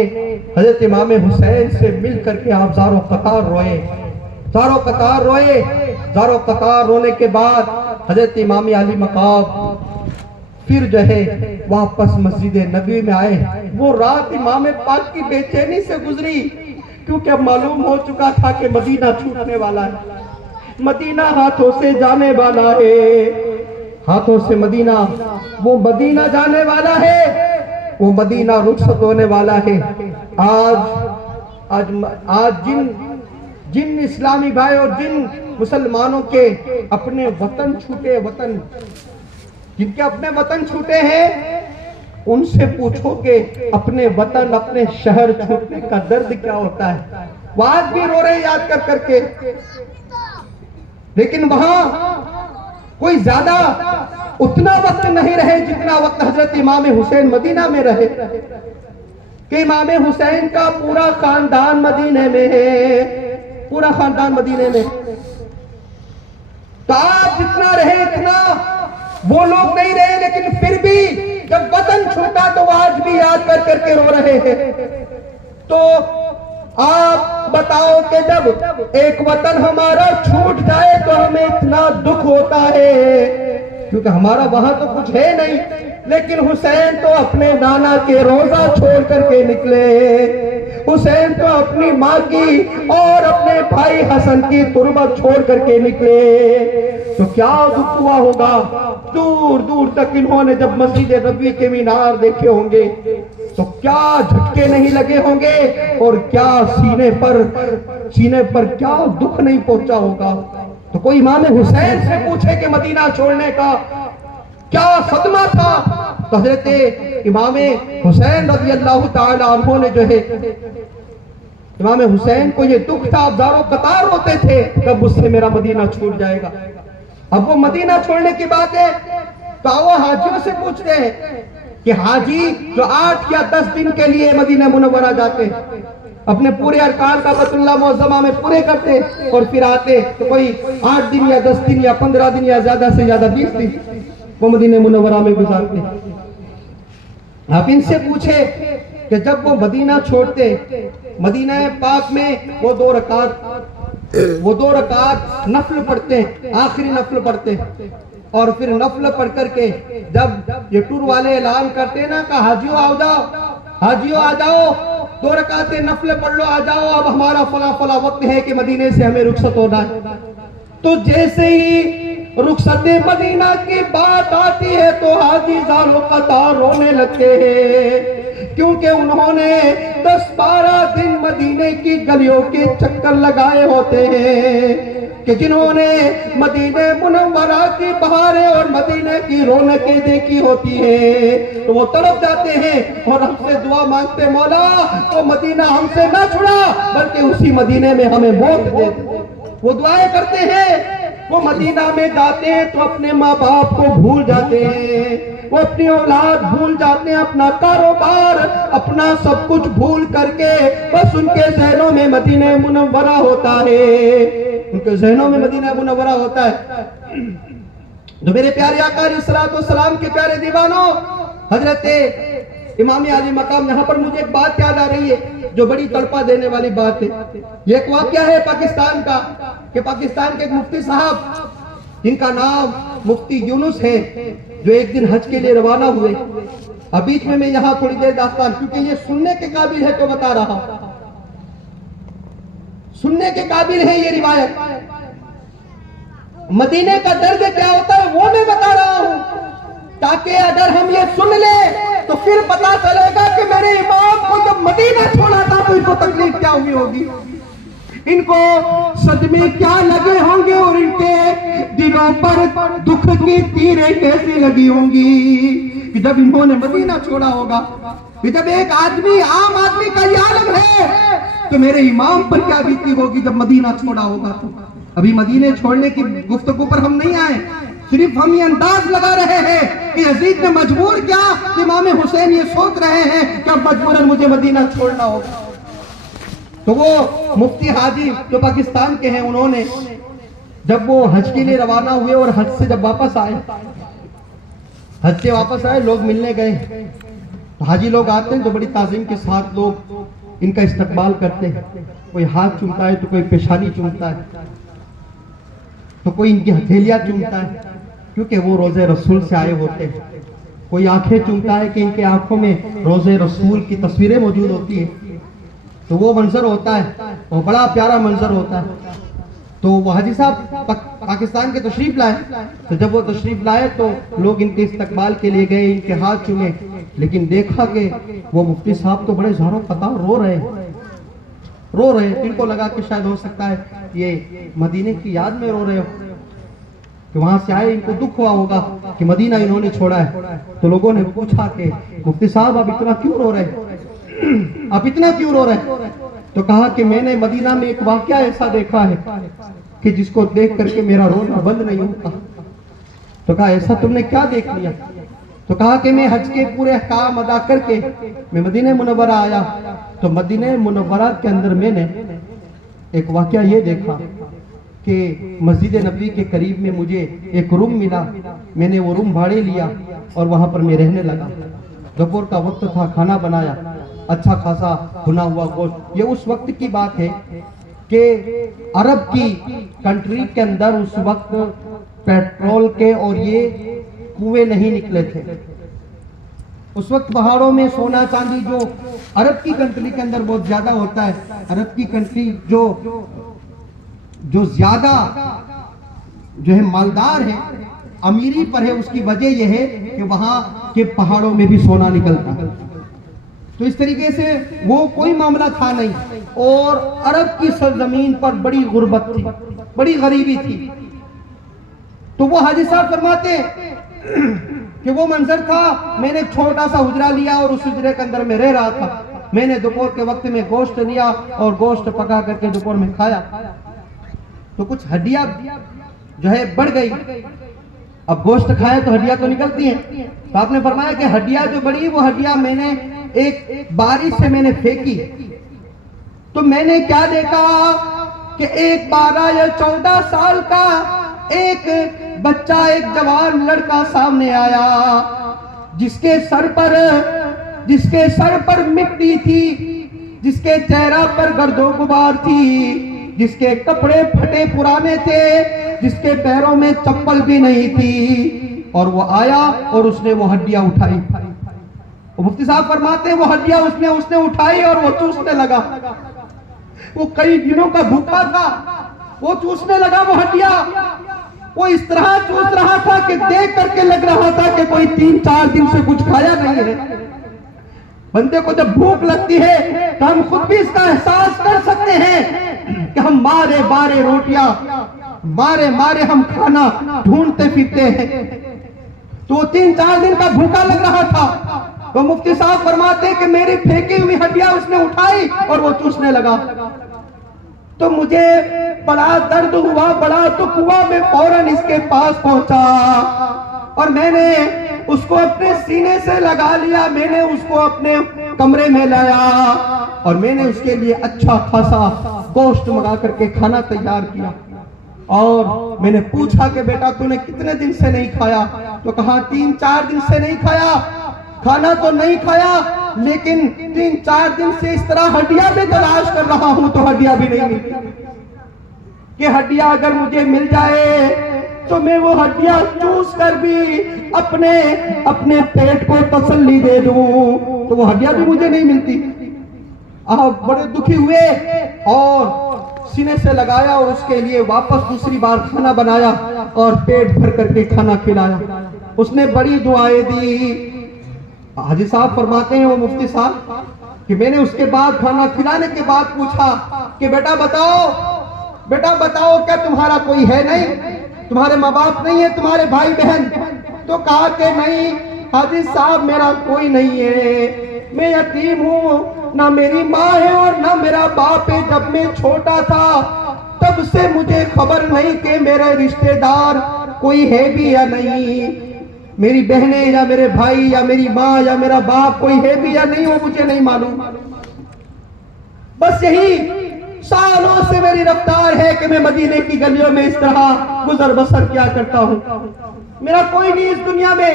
حضرت امام حسین سے مل کر کے آپ زاروں قطار روئے، زاروں قطار روئے. زاروں قطار رونے کے بعد حضرت امام علی مقام پھر جو ہے واپس مسجد نبی میں آئے. وہ رات امام پاک کی بے چینی سے گزری کیونکہ اب معلوم ہو چکا تھا کہ مدینہ چھوٹنے والا ہے، مدینہ ہاتھوں سے جانے والا ہے، ہاتھوں سے مدینہ، وہ مدینہ جانے والا ہے، وہ مدینہ رخصت ہونے والا ہے. آج جن اسلامی بھائی اور جن مسلمانوں کے اپنے وطن چھوٹے، وطن جن کے اپنے وطن چھوٹے ہیں، ان سے پوچھو کہ اپنے وطن، اپنے شہر چھوٹنے کا درد کیا ہوتا ہے. وہ آج بھی رو رہے یاد کر کے، لیکن وہاں کوئی زیادہ اتنا وقت نہیں رہے جتنا وقت حضرت امام حسین مدینہ میں رہے، کہ امام حسین کا پورا خاندان مدینے میں ہے، پورا خاندان مدینے میں. تو آپ جتنا رہے اتنا وہ لوگ نہیں رہے، لیکن پھر بھی جب وطن چھوٹا تو وہ آج بھی یاد کر کے رو رہے ہیں. تو آپ بتاؤ کہ جب ایک وطن ہمارا چھوٹ جائے تو ہمیں اتنا دکھ ہوتا ہے، کیونکہ ہمارا وہاں تو کچھ ہے نہیں. لیکن حسین تو اپنے نانا کے روزہ چھوڑ کر کے نکلے، حسین تو اپنی ماں کی اور اپنے بھائی حسن کی تربت چھوڑ کر کے نکلے. تو کیا دکھ ہوا ہوگا. دور دور تک انہوں نے جب مسجد نبوی کے مینار دیکھے ہوں گے تو کیا جھٹکے نہیں لگے ہوں گے، اور کیا سینے پر کیا دکھ نہیں پہنچا ہوگا. تو کوئی امام حسین سے پوچھے کہ مدینہ چھوڑنے کا کیا صدمہ تھا، تو حضرت امام حسین رضی اللہ تعالی عنہ نے جو ہے، امام حسین کو یہ دکھ تھا، زاروں قطار روتے تھے کب مجھ سے میرا مدینہ چھوٹ جائے گا. اب وہ مدینہ چھوڑنے کی بات ہے تو وہ حاجیوں سے پوچھتے ہیں کہ حاجی جو 8 یا 10 دن کے لیے مدینہ منورہ جاتے ہیں، اپنے پورے ارکان کعبۃ اللہ معظمہ میں پورے کرتے اور پھر آتے، تو کوئی 8 دن یا 10 دن یا 15 دن یا زیادہ سے زیادہ 20 دن وہ مدینہ منورہ میں گزارتے. آپ ان سے پوچھے کہ جب وہ مدینہ چھوڑتے، مدینہ پاک میں وہ 2 رکعت نفل پڑھتے، آخری نفل پڑھتے، اور پھر نفل پڑھ کر کے جب یہ ٹور والے اعلان کرتے نا کہ حاجیوں آ جاؤ، حاجیوں آ جاؤ، 2 رکعتیں نفل پڑھ لو، آ جاؤ، اب ہمارا فلاں وقت ہے کہ مدینے سے ہمیں رخصت ہونا ہے. تو جیسے ہی رخصت مدینہ کی بات آتی ہے تو حاجی زاروں قطار رونے لگتے ہیں، کیونکہ انہوں نے 10-12 دن مدینے کی گلیوں کے چکر لگائے ہوتے ہیں، کہ جنہوں نے مدینہ منورہ کی بہاریں اور مدینہ کی رونقیں دیکھی ہوتی ہیں تو وہ تڑپ جاتے ہیں اور ہم سے دعا مانگتے، مولا وہ مدینہ ہم سے نہ چھڑا بلکہ اسی مدینے میں ہمیں موت دے. وہ دعائیں کرتے ہیں، وہ مدینہ میں جاتے ہیں تو اپنے ماں باپ کو بھول جاتے ہیں، وہ اپنی اولاد بھول جاتے ہیں، اپنا کاروبار، اپنا سب کچھ بھول کر کے بس ان کے ذہنوں میں مدینہ منورہ ہوتا ہے، ان کے ذہنوں میں مدینہ منورہ ہوتا ہے۔ جو میرے پیارے آقا علیہ الصلوۃ والسلام کے پیارے دیوانوں، حضرت امام عالی مقام، یہاں پر مجھے ایک بات یاد آ رہی ہے جو بڑی تڑپا دینے والی بات ہے۔ یہ ایک واقعہ ہے پاکستان کا کہ پاکستان کے ایک مفتی صاحب جن کا نام مفتی یونس ہے، جو ایک دن حج کے لیے روانہ ہوئے۔ اب بیچ میں یہاں تھوڑی دیر داستان، کیونکہ یہ سننے کے قابل ہے تو بتا رہا، سننے کے قابل ہے یہ روایت۔ مدینے کا درد کیا ہوتا ہے وہ میں بتا رہا ہوں، تاکہ اگر ہم یہ سن لیں تو پھر پتا چلے گا کہ میرے امام کو جب مدینہ چھوڑا تھا تو ان کو تکلیف کیا ہوئی ہوگی، ان کو صدمے کیا لگے ہوں گے، اور ان کے دلوں پر دکھ کی تیریں کیسے لگی ہوں گی کہ جب انہوں نے مدینہ چھوڑا ہوگا۔ کہ جب ایک آدمی، عام آدمی کا یہ عالم ہے تو میرے امام پر کیا بیتی ہوگی جب مدینہ چھوڑا ہوگا۔ ابھی مدینے چھوڑنے کی گفتگو پر ہم نہیں آئے، صرف ہم یہ انداز لگا رہے ہیں کہ یزید نے مجبور کیا، امام حسین یہ سوچ رہے ہیں کہ اب مجبوراً مجھے مدینہ چھوڑنا ہوگا۔ تو وہ مفتی حاجی جو پاکستان کے ہیں، انہوں نے جب وہ حج کے لیے روانہ ہوئے اور حج سے جب واپس آئے، حج سے واپس آئے، لوگ ملنے گئے، حاجی لوگ آتے ہیں تو بڑی تعظیم کے ساتھ لوگ ان کا استقبال کرتے ہیں، کوئی ہاتھ چومتا ہے تو کوئی پیشانی چومتا ہے تو کوئی ان کی ہتھیلیاں چومتا ہے، کیونکہ وہ روزے رسول سے آئے ہوتے ہیں، کوئی آنکھیں چومتا ہے کہ ان کے آنکھوں میں روزے رسول کی تصویریں موجود ہوتی ہیں، تو وہ منظر ہوتا ہے، وہ بڑا پیارا منظر ہوتا ہے۔ تو وہ حاجی صاحب پاکستان کے تشریف لائے، تو جب وہ تشریف لائے تو لوگ ان کے استقبال کے لیے گئے، ان کے ہاتھ چومے، لیکن دیکھا کہ وہ مفتی صاحب تو بڑے زاروں قطار رو رہے ہیں۔ ان کو لگا کہ شاید ہو سکتا ہے یہ مدینے کی یاد میں رو رہے ہو، کہ وہاں سے آئے، ان کو دکھ ہوا ہوگا کہ مدینہ انہوں نے چھوڑا ہے۔ تو لوگوں نے پوچھا کہ مفتی صاحب آپ اتنا کیوں رو رہے، آپ اتنا کیوں رو رہے؟ تو کہا کہ میں نے مدینہ میں ایک واقعہ ایسا دیکھا ہے کہ جس کو دیکھ کر کے میرا رونا بند نہیں ہوتا۔ تو کہا ایسا تم نے کیا دیکھ لیا؟ تو کہا کہ میں حج کے پورے احکام ادا کر کے میں مدینہ منورہ آیا، تو مدینہ منورہ کے اندر میں نے ایک واقعہ یہ دیکھا کہ مسجد نبوی کے قریب میں مجھے ایک روم ملا، میں نے وہ روم بھاڑے لیا اور وہاں پر میں رہنے لگا۔ دوپہر کا وقت تھا، کھانا بنایا، اچھا خاصا بھنا ہوا گوشت۔ یہ اس وقت کی بات ہے کہ عرب کی کنٹری کے اندر اس وقت پیٹرول کے اور یہ کنویں نہیں نکلے تھے۔ اس وقت پہاڑوں میں سونا چاندی جو عرب کی کنٹری کے اندر بہت زیادہ ہوتا ہے، عرب کی کنٹری جو زیادہ جو ہے مالدار ہے، امیری پر ہے، اس کی وجہ یہ ہے کہ وہاں کے پہاڑوں میں بھی سونا نکلتا ہے۔ تو اس طریقے سے وہ کوئی معاملہ تھا نہیں، اور عرب کی سرزمین پر بڑی غربت تھی، بڑی غریبی تھی۔ تو وہ حاجی صاحب فرماتے کہ وہ منظر تھا، میں نے ایک چھوٹا سا حجرہ لیا اور اس حجرے کے اندر میں رہ رہا تھا۔ میں نے دوپہر کے وقت میں گوشت لیا اور گوشت پکا کر کے دوپہر میں کھایا، تو کچھ ہڈیاں جو ہے بڑھ گئی۔ اب گوشت کھائے تو ہڈیاں تو نکلتی ہیں، تو آپ نے فرمایا کہ ہڈیاں جو بڑھی، وہ ہڈیاں میں نے ایک بارش سے میں نے پھینکی، تو میں نے کیا دیکھا کہ ایک 12 یا 14 سال کا ایک بچہ، ایک جوان لڑکا سامنے آیا، جس کے سر پر مٹی تھی، جس کے چہرہ پر گرد و غبار تھی، جس کے کپڑے پھٹے پرانے تھے، جس کے پیروں میں چپل بھی نہیں تھی، اور وہ آیا اور اس نے وہ ہڈیاں اٹھائی۔ مفتی صاحب فرماتے ہیں وہ ہڈیاں اس نے اٹھائی اور وہ چوسنے لگا۔ وہ کئی دنوں کا بھوکا تھا، وہ چوسنے لگا وہ ہڈیاں، وہ اس طرح چوس رہا تھا کہ دیکھ کر کے لگ رہا تھا کہ کوئی 3-4 دن سے کچھ کھایا نہیں ہے۔ بندے کو جب بھوک لگتی ہے تو ہم خود بھی اس کا احساس کر سکتے ہیں کہ ہم مارے روٹیاں، مارے ہم کھانا ڈھونڈتے پھرتے ہیں۔ تو وہ 3-4 دن کا بھوکا لگ رہا تھا، تو مفتی صاحب فرماتے ہیں کہ میری پھینکی ہوئی ہڈیاں اس نے اٹھائی اور وہ چوسنے لگا۔ تو مجھے بڑا درد ہوا، بڑا دکھ ہوا، میں فوراً اس کے پاس پہنچا اور میں نے اس کو اپنے سینے سے لگا لیا، میں نے اس کو اپنے کمرے میں لایا اور میں نے اس کے لیے اچھا خاصا گوشت منگا کر کے کھانا تیار کیا، اور میں نے پوچھا کہ بیٹا تو نے کتنے دن سے نہیں کھایا؟ تو کہا 3-4 دن سے نہیں کھایا، کھانا تو نہیں کھایا لیکن 3-4 دن سے اس طرح ہڈیاں بھی تلاش کر رہا ہوں تو ہڈیاں بھی نہیں ملتی، کہ ہڈیاں اگر مجھے مل جائے تو میں وہ ہڈیاں چوس کر بھی اپنے پیٹ کو تسلی دے دوں، تو وہ ہڈیاں بھی مجھے نہیں ملتی۔ آپ بڑے دکھی ہوئے اور سینے سے لگایا اور اس کے لیے واپس دوسری بار کھانا بنایا اور پیٹ بھر کر کے کھانا کھلایا۔ اس نے بڑی دعائیں دی۔ حاجی صاحب فرماتے ہیں، وہ مفتی صاحب، کہ میں نے اس کے بعد کھانا کھلانے کے بعد پوچھا کہ بیٹا بتاؤ کیا تمہارا کوئی ہے نہیں؟ تمہارے ماں باپ نہیں ہے، تمہارے بھائی بہن؟ تو کہا کہ نہیں حاجی صاحب میرا کوئی نہیں ہے، میں یتیم ہوں، نہ میری ماں ہے اور نہ میرا باپ ہے۔ جب میں چھوٹا تھا تب سے مجھے خبر نہیں کہ میرے رشتہ دار کوئی ہے بھی یا نہیں، میری بہنیں یا میرے بھائی یا میری ماں یا میرا باپ کوئی ہے بھی یا نہیں، وہ مجھے نہیں معلوم۔ بس یہی سالوں سے میری رفتار ہے کہ میں مدینے کی گلیوں میں اس طرح گزر بسر کیا کرتا ہوں، میرا کوئی نہیں اس دنیا میں۔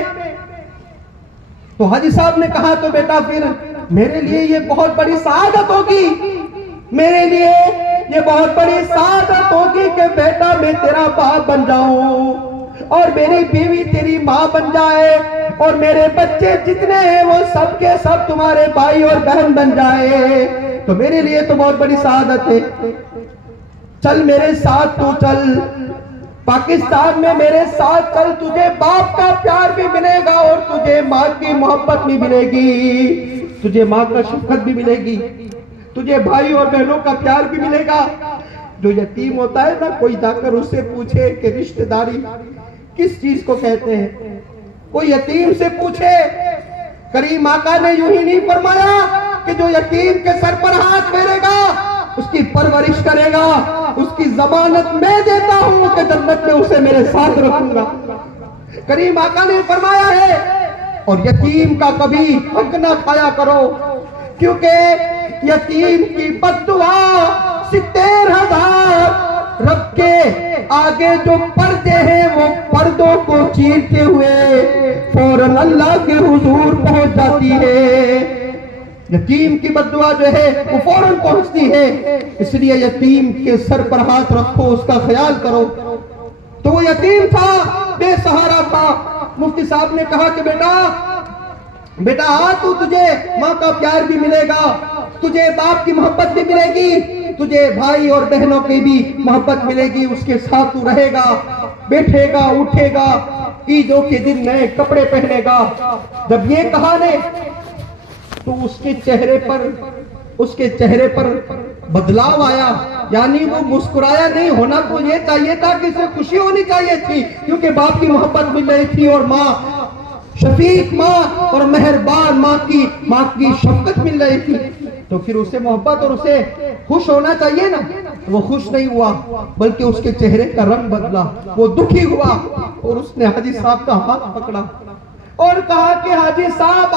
تو حاجی صاحب نے کہا تو بیٹا پھر میرے لیے یہ بہت بڑی سعادت ہوگی، میرے لیے یہ بہت بڑی سعادت ہوگی کہ بیٹا میں تیرا باپ بن جاؤں اور میری بیوی تیری ماں بن جائے اور میرے بچے جتنے ہیں وہ سب کے سب تمہارے بھائی اور بہن بن جائے، تو میرے لیے تو بہت بڑی سعادت ہے۔ چل میرے ساتھ تو چل پاکستان میں، میرے ساتھ چل، تجھے باپ کا پیار بھی ملے گا اور تجھے ماں کی محبت بھی ملے گی، تجھے ماں کا شفقت بھی ملے گی، تجھے بھائی اور بہنوں کا پیار بھی ملے گا۔ جو یتیم ہوتا ہے نا، کوئی جا کر اس سے پوچھے کہ رشتہ داری کس چیز کو کہتے ہیں، کوئی یتیم سے پوچھے۔ کریم آقا نے یوں ہی نہیں فرمایا کہ جو یتیم کے سر پر ہاتھ پھیرے گا اس کی پرورش کرے گا، اس کی ضمانت میں دیتا ہوں کہ جنت میں اسے میرے ساتھ رکھوں گا۔ کریم آقا نے فرمایا ہے، اور یتیم کا کبھی حق نہ کھایا کرو، کیونکہ یتیم کی بد دعا 70,000 رب کے آگے جو پردے ہیں وہ پردوں کو چیرتے ہوئے فوراً اللہ کے حضور پہنچ جاتی ہے۔ یتیم کی بد دعا جو ہے وہ فوراً پہنچتی ہے، اس لیے یتیم کے سر پر ہاتھ رکھو، اس کا خیال کرو۔ تو وہ یتیم تھا، بے سہارا تھا۔ مفتی صاحب نے کہا کہ بیٹا تو تجھے ماں کا پیار بھی ملے گا، تجھے باپ کی محبت بھی ملے گی، تجھے بھائی اور بہنوں کی بھی محبت ملے گی، اس کے ساتھ تو رہے گا، بیٹھے گا، اٹھے گا، عیدوں کے دن نئے کپڑے پہنے گا۔ جب یہ کہا نے تو اس کے چہرے پر بدلاؤ آیا، یعنی وہ مسکرایا نہیں، ہونا تو یہ چاہیے تھا کہ اسے خوشی ہونی چاہیے تھی، کیونکہ باپ کی محبت مل رہی تھی اور ماں شفیق ماں اور مہربان ماں کی شفقت مل رہی تھی، تو پھر اسے محبت اور اسے خوش ہونا چاہیے نا۔ وہ خوش نہیں ہوا بلکہ اس کے چہرے کا رنگ بدلا، وہ دکھی ہوا اور اس نے حاجی صاحب کا ہاتھ پکڑا اور کہا کہ حاجی صاحب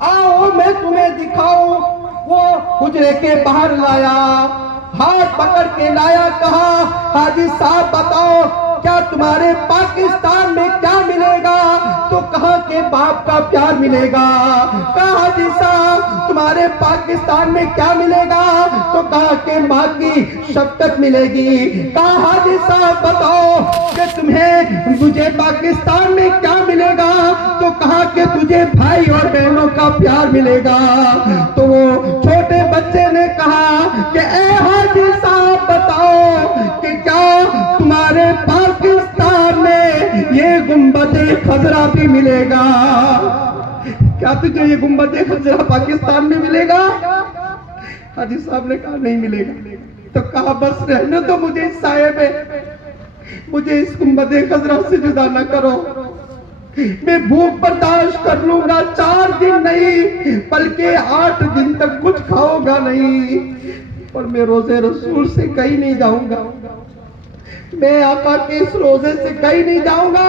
آؤ میں تمہیں دکھاؤں۔ وہ حجرے کے باہر لایا، ہاتھ پکڑ کے لایا، کہا حاجی صاحب بتاؤ کیا تمہارے پاکستان میں کیا ملے گا؟ تو کہا کہ باپ کا پیار ملے گا۔ کہا حاجی صاحب تمہارے پاکستان میں کیا ملے گا؟ تو کہا کہ ماں کی شفقت ملے گی۔ کہا حاجی صاحب بتاؤ کہ تجھے پاکستان میں کیا ملے گا؟ تو کہا کہ تجھے بھائی اور بہنوں کا پیار ملے گا۔ تو وہ چھوٹے بچے نے کہا کہ اے حاجی صاحب بتاؤ کہ کیا تمہارے پاکستان میں یہ گنبد خضرا بھی ملے گا؟ کیا تجھے یہ گنبد خضرا پاکستان میں ملے گا؟ حاجی صاحب نے کہا نہیں ملے گا۔ تو کہا بس رہنے تو مجھے اس سائے میں، مجھے اس گنبد خضرا سے جدا نہ کرو، میں بھوک برداشت کر لوں گا، 4 دن نہیں بلکہ 8 دن تک کچھ کھاؤں گا نہیں، اور میں روزے رسول سے کہیں نہیں جاؤں گا، میں آقا کے اس روزے سے کہیں نہیں جاؤں گا،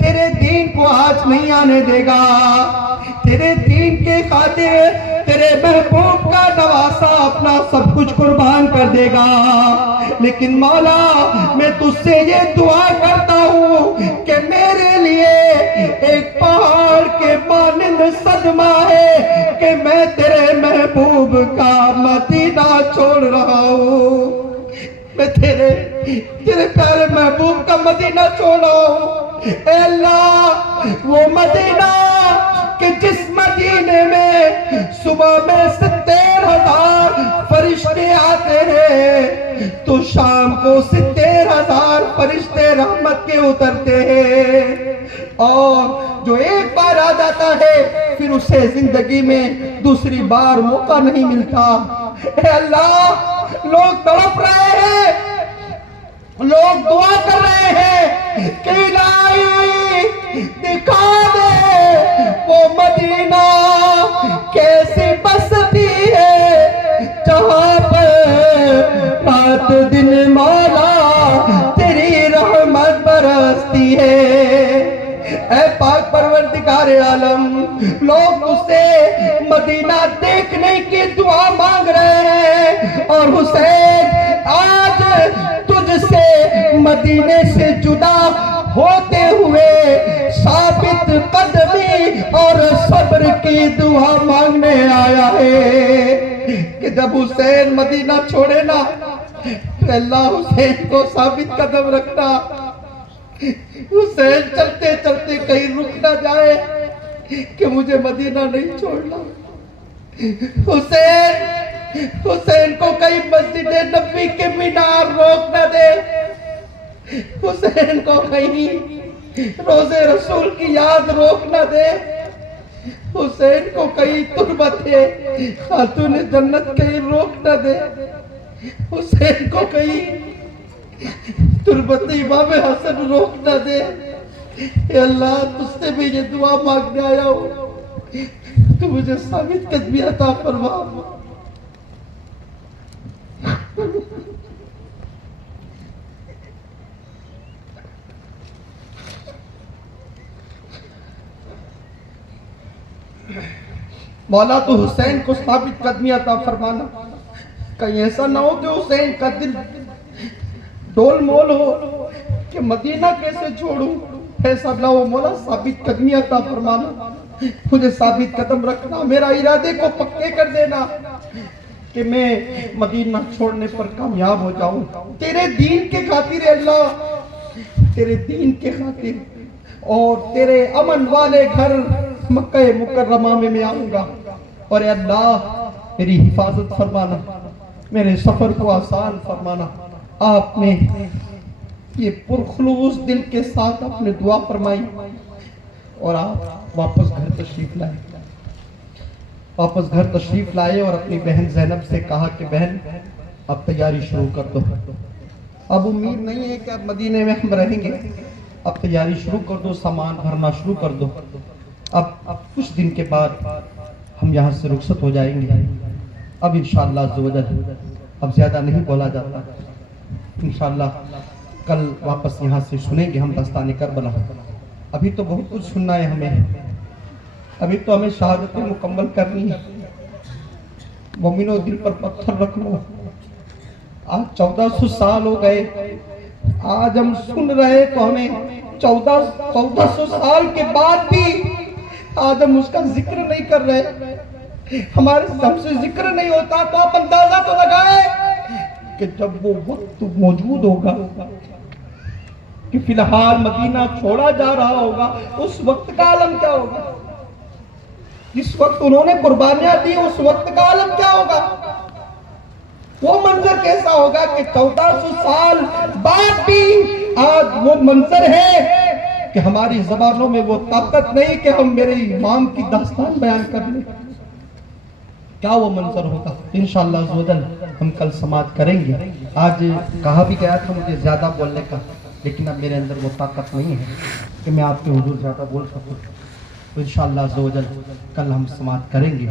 تیرے دین کو آج نہیں آنے دے گا. تیرے دین کے خاطر تیرے محبوب کا نواسا اپنا سب کچھ قربان کر دے گا. لیکن مولا میں تجھ سے یہ دعا کرتا ہوں کہ میرے لیے ایک پہاڑ کے مانند صدمہ ہے کہ میں تیرے محبوب کا مدینہ چھوڑ رہا ہوں. میں تیرے پیارے محبوب کا مدینہ چھوڑ رہا ہوں. اے اللہ وہ مدینہ کہ جس مدینے میں صبح میں 70,000 فرشتے آتے ہیں تو شام کو 70,000 فرشتے رحمت کے اترتے ہیں. اور جو ایک بار آ جاتا ہے پھر اسے زندگی میں دوسری بار موقع نہیں ملتا. اے اللہ لوگ تڑپ رہے ہیں, لوگ دعا کر رہے ہیں کہ الہی دکھا دے وہ مدینہ کیسی بستی ہے جہاں پر رات دن مولا تیری رحمت برستی ہے. اے پاک پروردگار عالم, لوگ اسے مدینہ دیکھنے کی دعا مانگ رہے ہیں اور حسین آج تجھ سے مدینے سے جدا ہوتے ہوئے ثابت قدمی اور صبر کی دعا مانگنے آیا ہے کہ جب حسین مدینہ چھوڑے نا تو اللہ حسین کو ثابت قدم رکھنا. حسین چلتے چلتے کہیں رک نہ جائے کہ مجھے مدینہ نہیں چھوڑنا. حسین کو کہیں مسجد نبوی کے مینار روک نہ دے. حسین کو کہیں روزے رسول کی یاد روک نہ دے. حسین کو کہیں تربت خاتون جنت کہیں روک نہ دے. حسین کو کہیں تربت امام حسن روک نہ دے. اے اللہ تجھ سے بھی یہ دعا مانگنے آیا ہوں, تو مجھے ثابت قدمی عطا فرما. مولا تو حسین کو ثابت قدمی عطا فرمانا. کہیں ایسا نہ ہو کہ حسین کا دل ڈول مول ہو کہ مدینہ کیسے چھوڑوں. ایسا نہ ہو مولا, ثابت قدمی عطا فرمانا. مجھے ثابت قدم رکھنا, میرا ارادے کو پکے کر دینا کہ میں مدینہ چھوڑنے پر کامیاب ہو جاؤں. تیرے دین کے خاطر اللہ, تیرے دین کے خاطر اور تیرے امن والے گھر مکہ مکرمہ میں آؤں گا. اور اے اللہ میری حفاظت فرمانا, میرے سفر کو آسان فرمانا. آپ نے یہ پرخلوص دل کے ساتھ اپنے دعا فرمائی اور آپ واپس گھر تشریف لائے اور اپنی بہن زینب سے کہا کہ بہن اب تیاری شروع کر دو. اب امید نہیں ہے کہ اب مدینے میں ہم رہیں گے, اب تیاری شروع کر دو, سامان بھرنا شروع کر دو. اب کچھ دن کے بعد ہم یہاں سے رخصت ہو جائیں گے. اب انشاءاللہ عزوجل اب زیادہ نہیں بولا جاتا. انشاءاللہ کل واپس یہاں سے سنیں گے ہم داستان کربلا. ابھی تو بہت کچھ سننا ہے ہمیں, ابھی تو ہمیں شہادتیں مکمل کرنی ہے. مومنوں دل پر پتھر رکھ لو, آج 1400 سال ہو گئے. آج ہم سن رہے تو ہمیں 1400 سال کے بعد بھی آج ہم اس کا ذکر نہیں کر رہے. ہمارے ہم سے ذکر نہیں ہوتا تو آپ اندازہ تو لگائے کہ جب وہ وقت موجود ہوگا کہ فی الحال مدینہ چھوڑا جا رہا ہوگا, اس وقت کا عالم کیا ہوگا. جس وقت انہوں نے قربانیاں دی اس وقت کا عالم کیا ہوگا. وہ منظر کیسا ہوگا کہ 1400 سال بعد بھی آج وہ منظر ہے کہ ہماری زبانوں میں وہ طاقت نہیں کہ ہم میرے امام کی داستان بیان کر لیں. کیا وہ منظر ہوگا. انشاءاللہ عزوجل ہم کل سماعت کریں گے. آج کہا بھی گیا تھا مجھے زیادہ بولنے کا, لیکن اب میرے اندر وہ طاقت نہیں ہے کہ میں آپ کے حضور زیادہ بول سکوں. تو انشاءاللہ عزوجل کل ہم سماعت کریں گے.